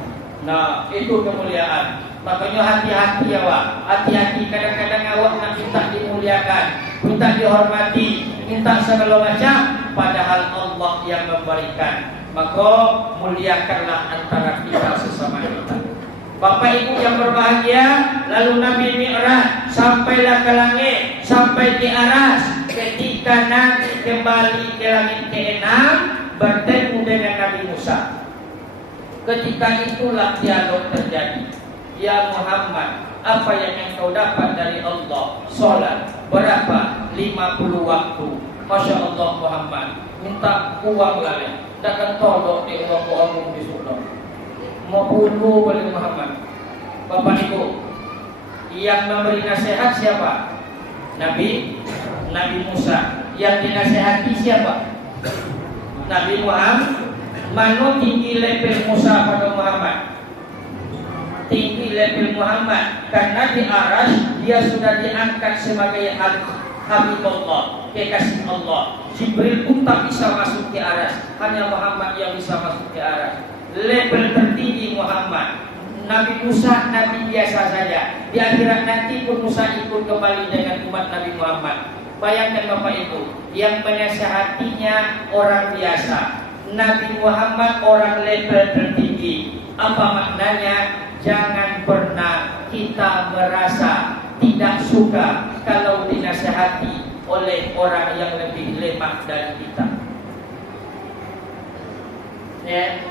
Nah, itu kemuliaan. Makanya hati-hati ya Wak. Hati-hati, kadang-kadang awak nak minta dimuliakan, minta dihormati, minta segala macam, padahal Allah yang memberikan. Maka muliakanlah antara kita sesama kita. Bapak Ibu yang berbahagia, lalu Nabi Mi'raj sampailah ke langit, sampai di aras. Ketika Nabi kembali ke langit ke-6, bertemu dengan Nabi Musa. Ketika itulah dialog terjadi. Ya Muhammad, apa yang engkau dapat dari Allah? Salat berapa? 50 waktu. Masya Allah Muhammad, minta uang lagi. Takkan tolong di uang di surga. Mau bunuh oleh Muhammad. Bapak Ibu, yang memberi nasihat siapa? Nabi Musa. Yang dinasihati siapa? Nabi Muhammad. Mana tinggi level Musa pada Muhammad? Tinggi level Muhammad, karena di aras dia sudah diangkat sebagai Habibullah, kekasih Allah. Jibril pun tak bisa masuk ke aras, hanya Muhammad yang bisa masuk ke aras. Level tertinggi Muhammad. Nabi Musa nabi biasa saja. Di akhirat nanti pun Musa ikut kembali dengan umat Nabi Muhammad. Bayangkan Bapak Ibu, yang menasihatinya orang biasa, Nabi Muhammad orang level tertinggi. Apa maknanya? Jangan pernah kita merasa tidak suka kalau dinasihati oleh orang yang lebih lemah dari kita. Ya.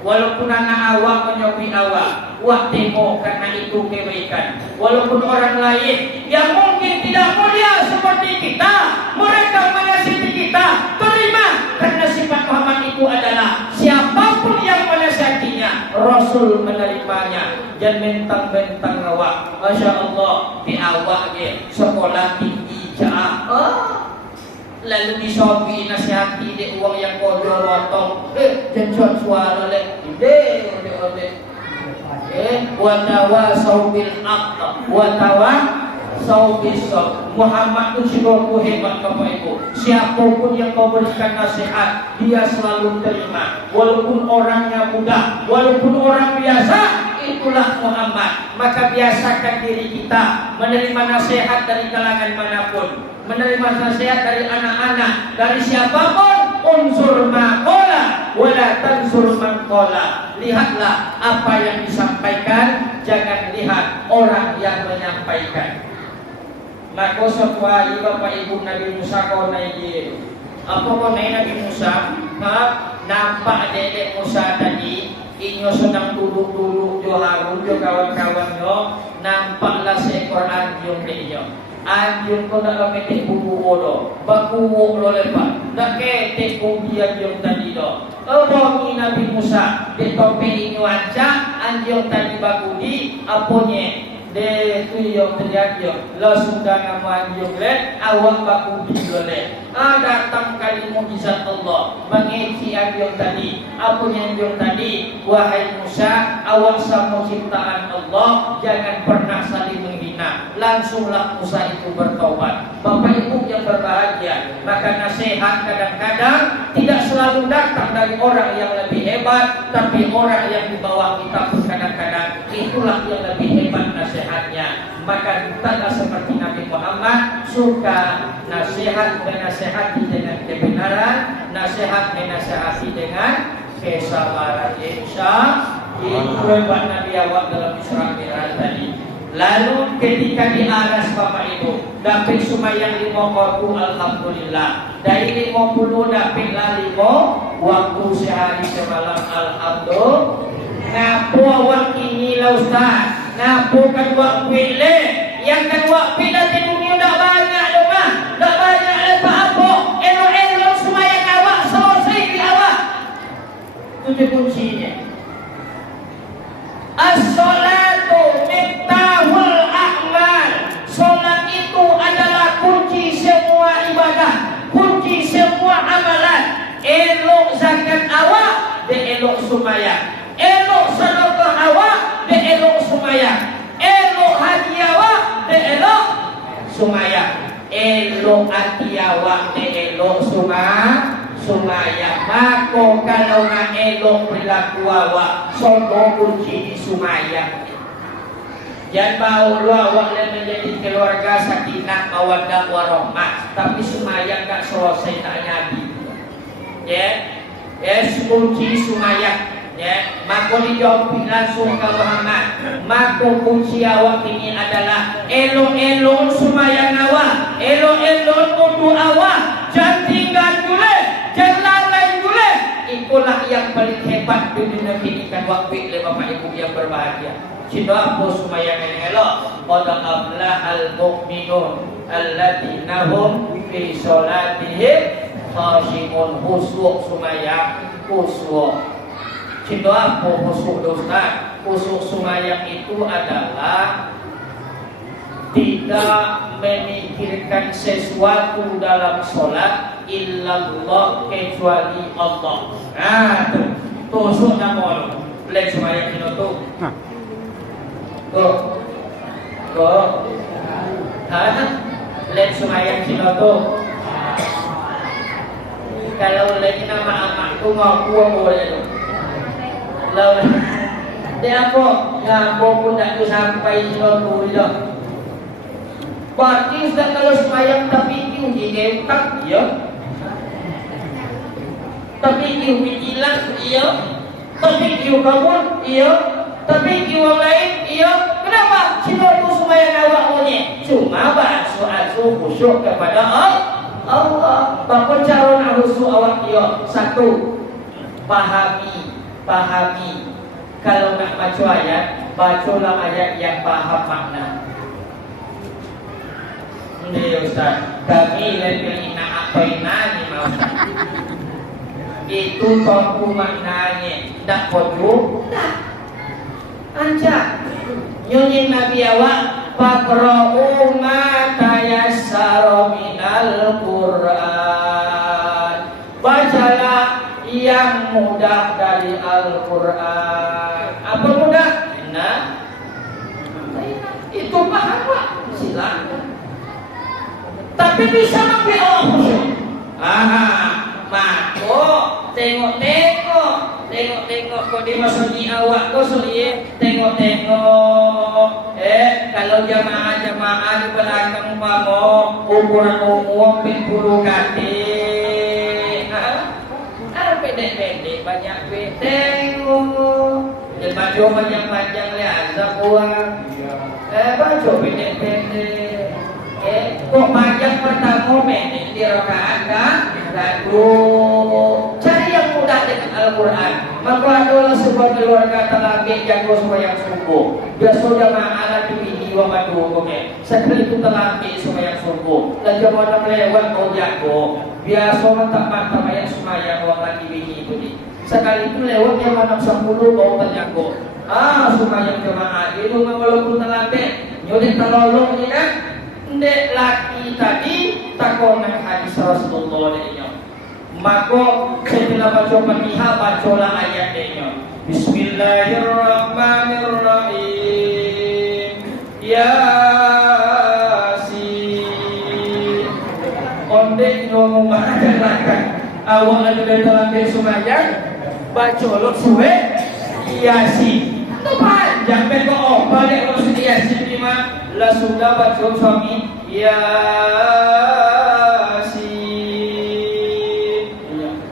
Walaupun anak awak menyopi awak, wak tengok karena itu kebaikan. Walaupun orang lain yang mungkin tidak mulia seperti kita, mereka menasihati kita, terima, karena sifat Muhammad itu adalah siapapun yang menasihatinya, Rasul menerimanya. Jangan mentang-mentang awak, Masya Allah, di awak dia sekolah tinggi jauh. Lalu disopi nasihati di uang yang kodoh rotong, jangan suara lek, watawa saubil akta, watawa saubil sob. Muhammad itu sungguh hebat Bapak Ibu. Siapapun yang kau berikan nasihat, dia selalu terima. Walaupun orangnya muda, walaupun orang biasa, itulah Muhammad. Maka biasakan diri kita menerima nasihat dari kalangan manapun, menerima nasihat dari anak-anak, dari siapapun. Unsur maqala wala tansur man qala. Lihatlah apa yang disampaikan, jangan lihat orang yang menyampaikan. Maka sesuai Bapak Ibu Nabi Musa kau naik. Apa kau naik Nabi Musa? Nampak dedek Musa tadi, inyo sedang duduk-duduk jo Harun jo kawan-kawannya, nampaklah seekor anjing dia. Anjing ko nak ketik bubu bodo, bakuwo lo lepas, nak ketik bubi anjing tadi do. Obongi Nabi Musa, di topi inyo anca, anjing tadi bakudi, aponye de tu yo terjadi yo lo sudah nama yo le awak baku bilole datang kali mukjizat Allah mengeci yo tadi apa yang yo tadi wahai Musa awak sama ciptaan Allah jangan pernah saling menghina langsunglah Musa itu bertobat. Bapak Ibu yang berbahagia, maka nasihat kadang-kadang tidak selalu datang dari orang yang lebih hebat, tapi orang yang di bawah kita pun kadang-kadang itulah yang lebih hebat nasihatnya. Maka bukanlah seperti Nabi Muhammad suka nasihat menasihati dengan kebenaran, nasihat menasihati dengan kesabaran. Insya itu hebat Nabi awak dalam Isra Mi'raj tadi. Lalu ketika di aras Bapak Ibu dapat sumayang 5 waktu alhamdulillah. Dari 50 dapatlah 5 waktu sehari semalam alhamdulillah. Ngapu awak ini lah Ustaz. Ngapu kan wak pilih. Yang kan wak pilih di dunia tak banyak dah mah. Tak banyak apa-apa. Elok-elok sumayang awak selesai di awak. Itu kuncinya. As-salatu miftahul a'mal. Salat itu adalah kunci semua ibadah, kunci semua amalan. Elok zakat awak, de elok sumayang. Elok sedekah awak, de elok sumayang. Elok haji awak, de elok sumayang. Elok hati awak, de elok sumayang. Maka kalau nak elok perilaku awak, sono kunci di sumayang. Jangan bau lu awak dan menjadi keluarga sakinah mawaddah warahmah, tapi sumayang tak selesai tak jadi. Kunci sumayang. Maka dijawab langsung ke Muhammad. Maka kunci awak ini adalah elok-elok sumayang awak, elok-elok wudu awak, jangan tinggal dulu. Jangan lalai dulu. Itulah yang paling hebat di dunia ini kan waktu oleh Bapak Ibu yang berbahagia. Cinta apa sumayang yang elok? Qad aflahal mu'minun alladzina hum fi sholatihim khashi'un. Khusyuk sumayang, khusyuk. Cinta apa khusyuk Ustaz? Khusyuk sumayang itu adalah tidak memikirkan sesuatu dalam sholat illallah kecuali Allah. Tusuk nama lu. Lek sumayang kita tu. Lek sumayang kita tu. Kalau lagi nama amak tu ngaku boleh tu. Lalu dia apa? Ngaku pun tak tu sampai kita tu dah. Berarti sudah kalau semayang tapi itu digetak ya. Tapi itu hilang iya. Tapi itu kabur iya. Tapi itu lain iya. Kenapa? Cuma itu semayang awak punya. Cuma basuh khusyuk kepada Allah. Bapa cara nak khusyuk awak iya. Satu, pahami. Kalau nak baca ayat, bacalah ayat yang faham makna. Ini Ustaz, kami lebih nak apainani mau Ustaz. Itu tahu maknanya, tak perlu, tak. Ancak, nyonya Nabi awak, faqra'u ma tayassara minal Qur'an. Bacalah yang mudah dari Al-Quran. Apa mudah? Nah, itu paham Pak, silakan. Tapi bisa mengambil Allah khusyuk. Mako tengok kok di masjid awak kau sulit tengok. Kalau jamaah di belakang pamo ukuran umum 10 kaki. Pendek-pendek banyak tengok. Dan baju panjang-panjang lihat buang. Baju pendek-pendek. Kok panjang pertama pendek di rakaat kan? Lalu cari yang mudah dengan Al-Quran. Maka adalah sebuah keluarga telagih jago sembahyang subuh. Biasa jamaah lagi ini wa madu oke. Sekali itu telagih sembahyang subuh. Dan jamaah lewat kau jago. Biasa tempat yang sembahyang orang lagi ini itu ni. Sekali itu lewat jam 6.10 kau terjago. Sembahyang jamaah itu walaupun telagih di terlalu ni kan ndek laki tadi takonan hadis Rasulullah dia. Maka setelah baca Fatihah bacalah ayat dia. Bismillahirrahmanirrahim. Yasin. Ondek ngomong makan awak ada dalam sembahyang baca lot suwe Yasin. Itu panjang beko apa dek kalau sudah Yasin lima lah sudah baca suami Yasin.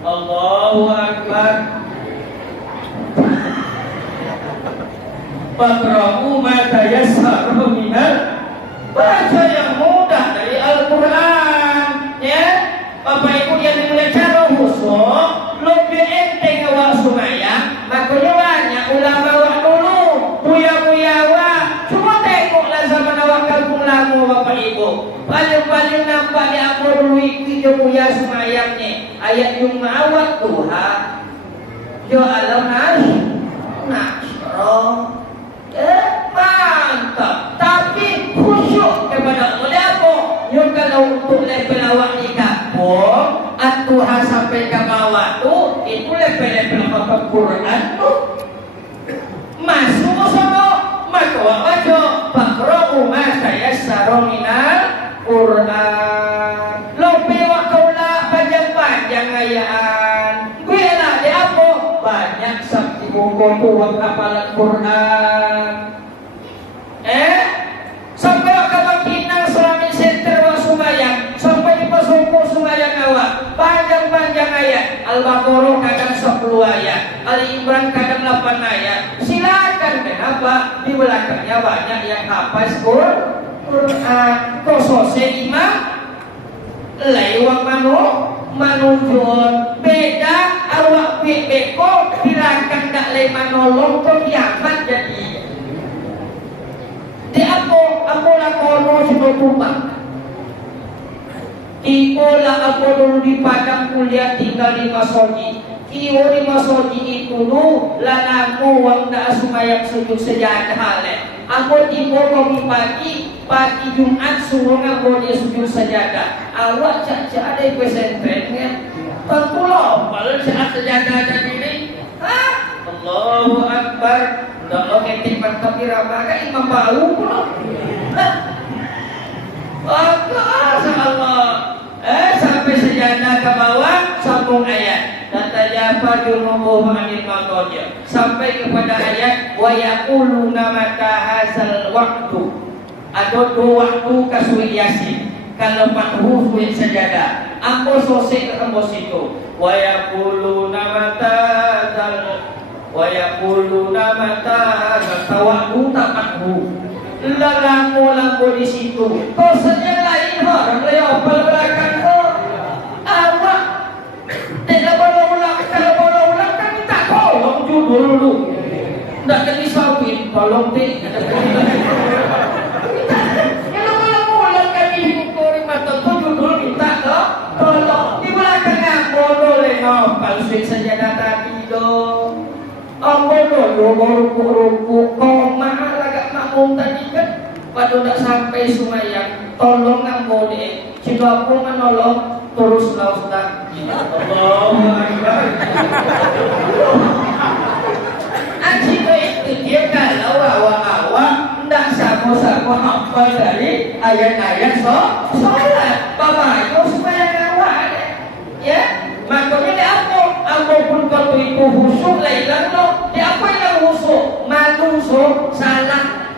Allahu Akbar. Faqra'u ma tayassara minal, baca yang mudah dari Al-Qur'an ya. Bapak Ibu yang dimulai cara khusyuk lebih enteng awak sembahyang, makanya banyak ulama awak dulu buya-buya awak cuma tengoklah zaman awak kampung lama Bapak Ibu paling-paling nampak di apa dulu iki dia buya sembahyang ni ayat Jumat Tuhan ya alam nasroh mantap, tapi khusyuk kepada Allah apa? Yang kalau untuk level awak di kampung, Tuhan sampai ke bawah tu, itu level-level apa Quran tu masuk sana, maka awak baca Faqra'u ma tayassara minal Quran. Lebih awak kaulah panjang-panjang ayaan. Kuyalah dia apa? Banyak sakti buku tuang hafalan Quran. Sampai awak kinang selami center awak sembahyang, sampai di pasungku sembahyang awak panjang-panjang ayat. Al-Baqarah kadang 10 ayat, Al-Imran kadang 8 ayat. Silakan, kenapa? Di belakangnya banyak yang hafaz Quran. Kosose imam lewat manujun beda awak beko bilangkan tak le manolong to kiamat jadi di ako la kono sino tumpang iko la ako dulu di Padang kuliah tinggal di Masoji kiyo di Masoji itu lu lanaku wang da sumayang sujud sejadah hale ako iko komi pagi Jumat suruh aku dia sujud sajadah. Awak cak ada pesentrennya. Tentu lompal saat sajadah jadi ini. Allahu Akbar. Ndak lo ketik mantap irama kan imam bau pula. Allah. Sampai sajadah ke bawah sambung ayat. Dan tajafa junubuhum anil maqadir. Sampai kepada ayat wa yaquluna mata hadzal waqtu. Ada 2 waktu kasui Yasin. Kalau 4 huruf yang sajadah. Ambo sosek ketemu situ. Wa yaquluna mata waktu tamathu. Lambo di situ. Kosanya lain orang le opal belakang tu. Awak tidak boleh ulang. Kalau boleh ulang kan minta tolong judul dulu. Tidak jadi sawit. Tolong deh. Kalau sajadah tadi dong ruku koma agak makmum tadi kan pada tak sampai sumayang tolong ambo deh situ aku menolong teruslah Ustaz Allahu Akbar aji itu dia kalau awak tidak sama-sama hafal dari ayat-ayat sholat bapak itu sumayang awak ya. Makanya di apa pun kalau itu khusyuk lailan lo di apa yang khusyuk manusia salah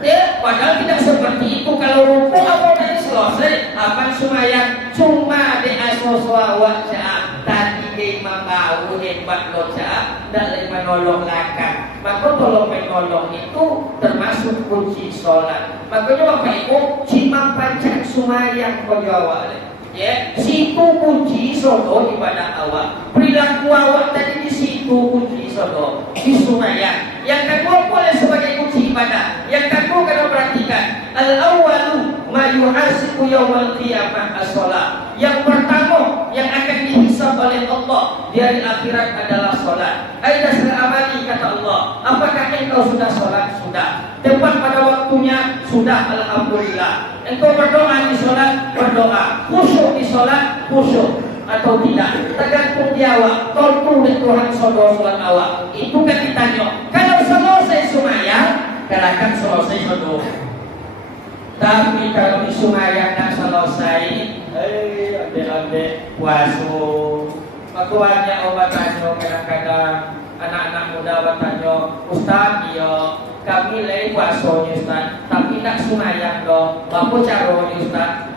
ya padahal tidak seperti itu kalau ruku apa tadi selesai apa sumayang cuma di asoswa wajah tadi imam bau hebat lo cak dan menolong lakang maka tolong menolong itu termasuk kunci sholat makanya Bapak Ibu cimang pancang sumayang kau jawab ya, situ kunci sodo ibadah awak. Perilaku awak tadi di situ kunci sodo di sumayang. Yang kedua boleh sebagai kunci ibadah. Yang kedua kalau perhatikan al-awwalu ma yuhasibu yaumal qiyamah as-shalah. Yang pertama yang akan dihisab oleh Allah di hari akhirat adalah salat. Aida amali kata Allah. Apakah engkau sudah salat? Sudah. Tepat pada waktunya sudah alhamdulillah. Engkau berdoa di sholat, berdoa. Khusyuk di sholat, khusyuk atau tidak, tergantung jawab. Tolong Tuhan sodo sholat awak. Itu kan ditanya. Kalau selesai sumayang, katakan selesai sodo. Tapi kalau di sumayang tak selesai, adik-adik puaso. Makanya obat tanya kadang-kadang anak-anak muda bertanya, Ustaz, iya kami lagi puasanya Ustaz, tapi tak sumayang dong. Apa caranya Ustaz?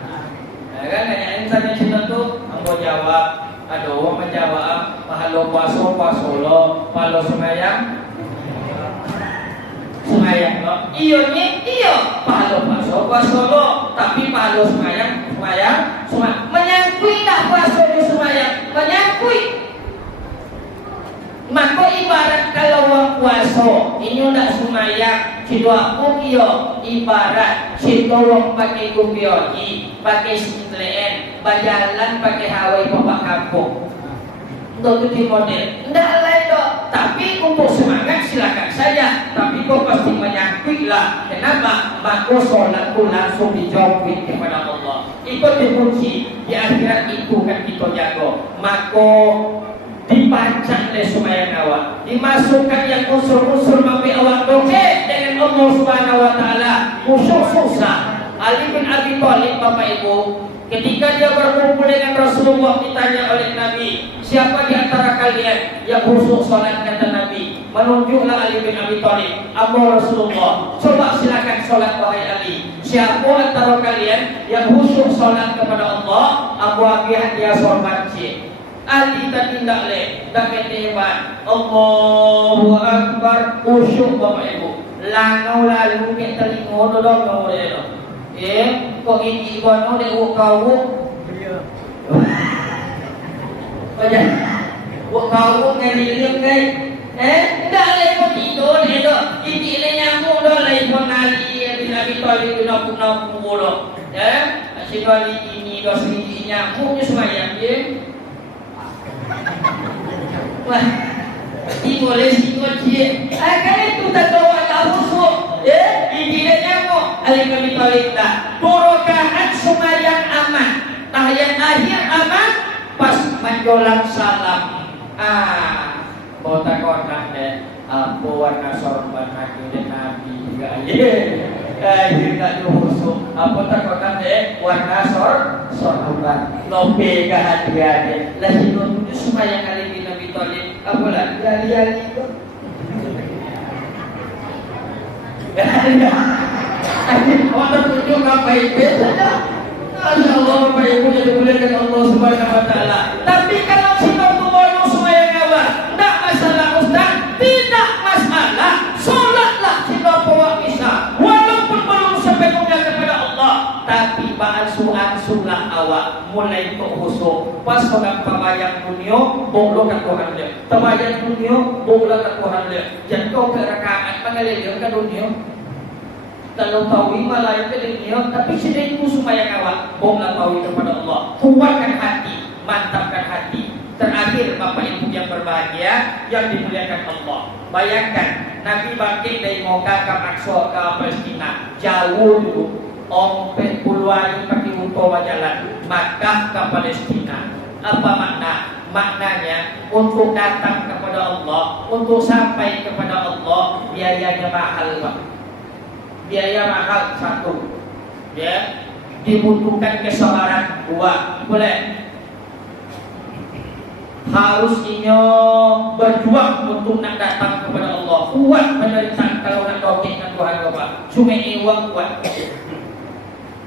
Kan nanyain tanya cinta tu, ambo jawab, ada orang menjawab, pahalo puaso lo, pahalo sumayang lo. Iyo ni, iyo, pahalo puaso lo, tapi pahalo sumayang, menyangkui tak puaso di sumayang, menyangkui. Maka ibarat kalau orang puasa ini nak sumayang, situ aku kio ibarat situ orang pakai kumbioji, pakai sintleen, berjalan pakai hawai bapak kampung. Untuk itu model, tidak lain dok. Tapi untuk semangat silakan saja. Tapi kau pasti menyangkut lah. Kenapa? Maka solatku langsung dijawab kepada Allah. Itu dikunci di akhirat itu kan kita jaga. Maka dibaca oleh sumayang awak, dimasukkan yang unsur-unsur mampu awak doke dengan Allah Subhanahu Wa Taala. Khusyuk susah. Ali bin Abi Thalib, Bapak Ibu, ketika dia berkumpul dengan Rasulullah, ditanya oleh Nabi, siapa di antara kalian yang khusyuk solat, kata Nabi. Menunjuklah Ali bin Abi Thalib, Abu Rasulullah, coba silakan solat wahai Ali. Siapa antara kalian yang khusyuk solat kepada Allah? Abu Abiyah dia sorban cik. Ali tak tindak leh, tak ketebat. Allahu Akbar, khusyuk Bapak Ibu. Langau lalu ke telinga dodong ngau dia. Kok ini ibu dek kau? Baca. Kau ngeliling kai. Tak leh kau tidur dia tu. Ini le nyamuk dah leh pun Ali bin Abi Thalib nak bodoh. Asyik Ali ini dah sedikit nyamuknya semayang dia. Wah, ini boleh sikot dia. Kan itu tak tahu ada busuk. Ini dia nyamuk. Ali bin Abi Thalib tak. Rakaat sumayang aman, tahiyat akhir aman, pas menjolang salam. Kotak-kotak deh. Apa warna sorban aku dan Nabi juga. Akhir tak busuk. Apa kotak-kotak deh warna sorban. Lope ke hati dia. Lah sikot itu sumayang Ali bin Abi Thalib. Apalah? Yali itu. Orang tunjuk apa itu saja. Allah Bapak Ibu yang dimuliakan Allah Subhanahu Wa Taala. Tapi kalau kita tuh sumayang awal, tidak masalah Ustaz, tidak masalah. Solatlah kita bawa bisa, walaupun belum sepenuhnya kepada Allah. Tapi ba'ansu-ansulah awak mulai untuk khusyuk. Pas orang terbayang dunia, bolehkan Tuhan dia. Terbayang dunia, bolehkan Tuhan dia. Jangan kau ke rakaat mengeliling ke dunia. Kalau tahu malah ke dunia, tapi sudah itu sumayang awak, bolehlah tahu kepada Allah. Kuatkan hati, mantapkan hati. Terakhir Bapak Ibu yang berbahagia, yang dimuliakan Allah. Bayangkan Nabi bangkit dari Mekah ke Aqsa ke Palestina, jauh dulu. Ompet puluhan pakai unta jalan Makkah ke Palestina. Apa makna? Maknanya untuk datang kepada Allah, untuk sampai kepada Allah, biayanya mahal Pak. Biaya mahal satu, ya, dibutuhkan kesabaran dua, boleh. Harus inyo berjuang untuk nak datang kepada Allah. Kuat menerima kalau nak tauhid dengan Tuhan Bapak. Sungai Iwang kuat.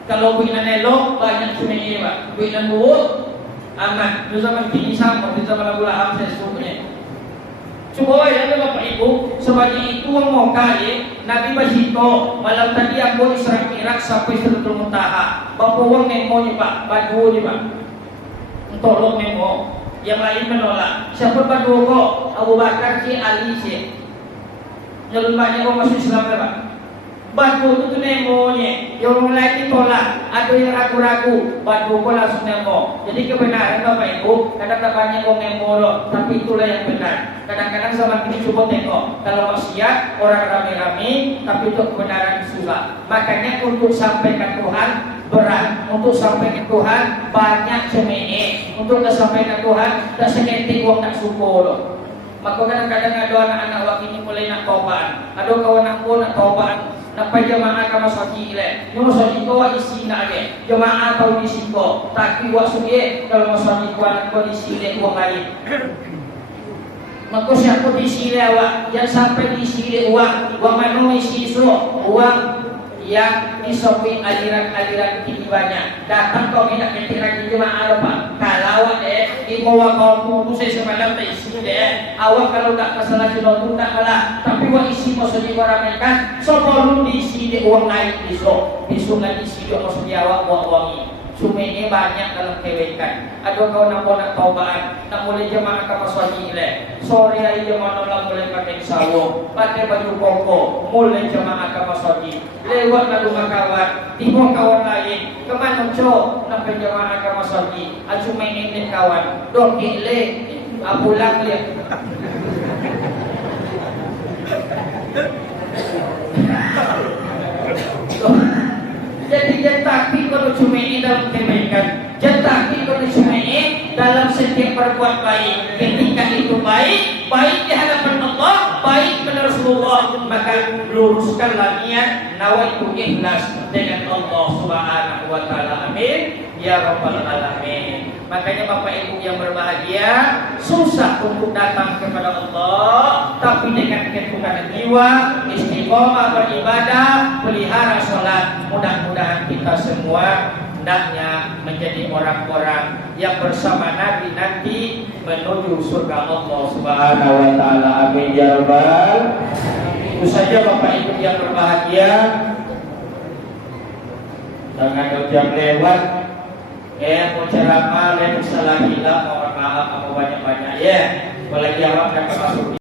Kalau buinan elok banyak sungai Iwang. Buinan buruk aman. Di zaman kini sama, di zaman Abu Lahab saya sungguhnya. Coba ya Bapak Ibu, sebagai itu yang mau kali Nabi Basito malam tadi aku Isra Mi'raj sampai Sidratul Muntaha. Bapak uang nemo ni Pak, badu ni Pak. Tolong nemo. Yang lain menolak. Siapa badu kok? Abu Bakar si Ali si. Nyelun banyak orang masuk Islam Pak. Batu tu nemonya, yang mulai ditolak, ada yang ragu-ragu, batu pun langsung nemo. Jadi kebenaran Bapak Ibu, kadang-kadang banyak orang nemo loh, tapi itulah yang benar. Kadang-kadang sama kita coba tengok, kalau maksiat orang rame-rame, tapi itu kebenaran susah. Makanya untuk sampai ke Tuhan berat, untuk sampai ke Tuhan banyak cemene, untuk sampai ke Tuhan tak seketik uang tak syukur loh. Maka kadang-kadang ada anak-anak waktu ini mulai nak taubat, ada kawan aku nak taubat. Napa jemaah kama soji ile, yang soji ko isi nak ada, jemaah tahu di siko, tapi wak suye kalau soji ko anak ko isi ile uang lain. Maka siapa di sini awak, yang sampai di sini uang mana isi uang yang disopi aliran-aliran tinggi banyak. Datang kau minat ketirak di jemaah apa? Kalau di bawah kau tunggu saya semalam tak isi deh. Awak kalau tak masalah jodoh tak kalah. Tapi wah isi maksudnya orang mereka. Sebelum diisi di uang lain besok nggak diisi di maksudnya awak uang ini. Sumenya banyak dalam kebekan. Ada kau nak taubat, nak mulai jemaah kapal suami ile. Sore hari jemaah nak mulai pakai sawo, pakai baju koko, mulai jemaah kapal suami. Lewat lalu kawan, tiba kawan lain. Kemana cok nak jemaah kapal suami? Acu mainin kawan, dokik le, pulang le. Jadi jentaki kalau cuma ini dalam kebaikan, jentaki kalau cuma ini dalam setiap perbuatan baik. Ketika itu baik di hadapan Allah, baik kepada Rasulullah, maka luruskanlah niat nawaitu ikhlas dengan Allah Subhanahu wa taala. Amin ya rabbal alamin. Makanya Bapak Ibu yang berbahagia, susah untuk datang kepada Allah, tapi dengan ketuhanan jiwa, istiqomah beribadah, pelihara sholat. Mudah-mudahan kita semua hendaknya menjadi orang-orang yang bersama Nabi nanti menuju surga Allah Subhanahu wa taala. Amin ya rabbal. Itu saja Bapak Ibu yang berbahagia. Jangan jam lewat. Mau ceramah, salah hilang, mohon maaf, banyak-banyak ya. Apalagi awak dapat masuk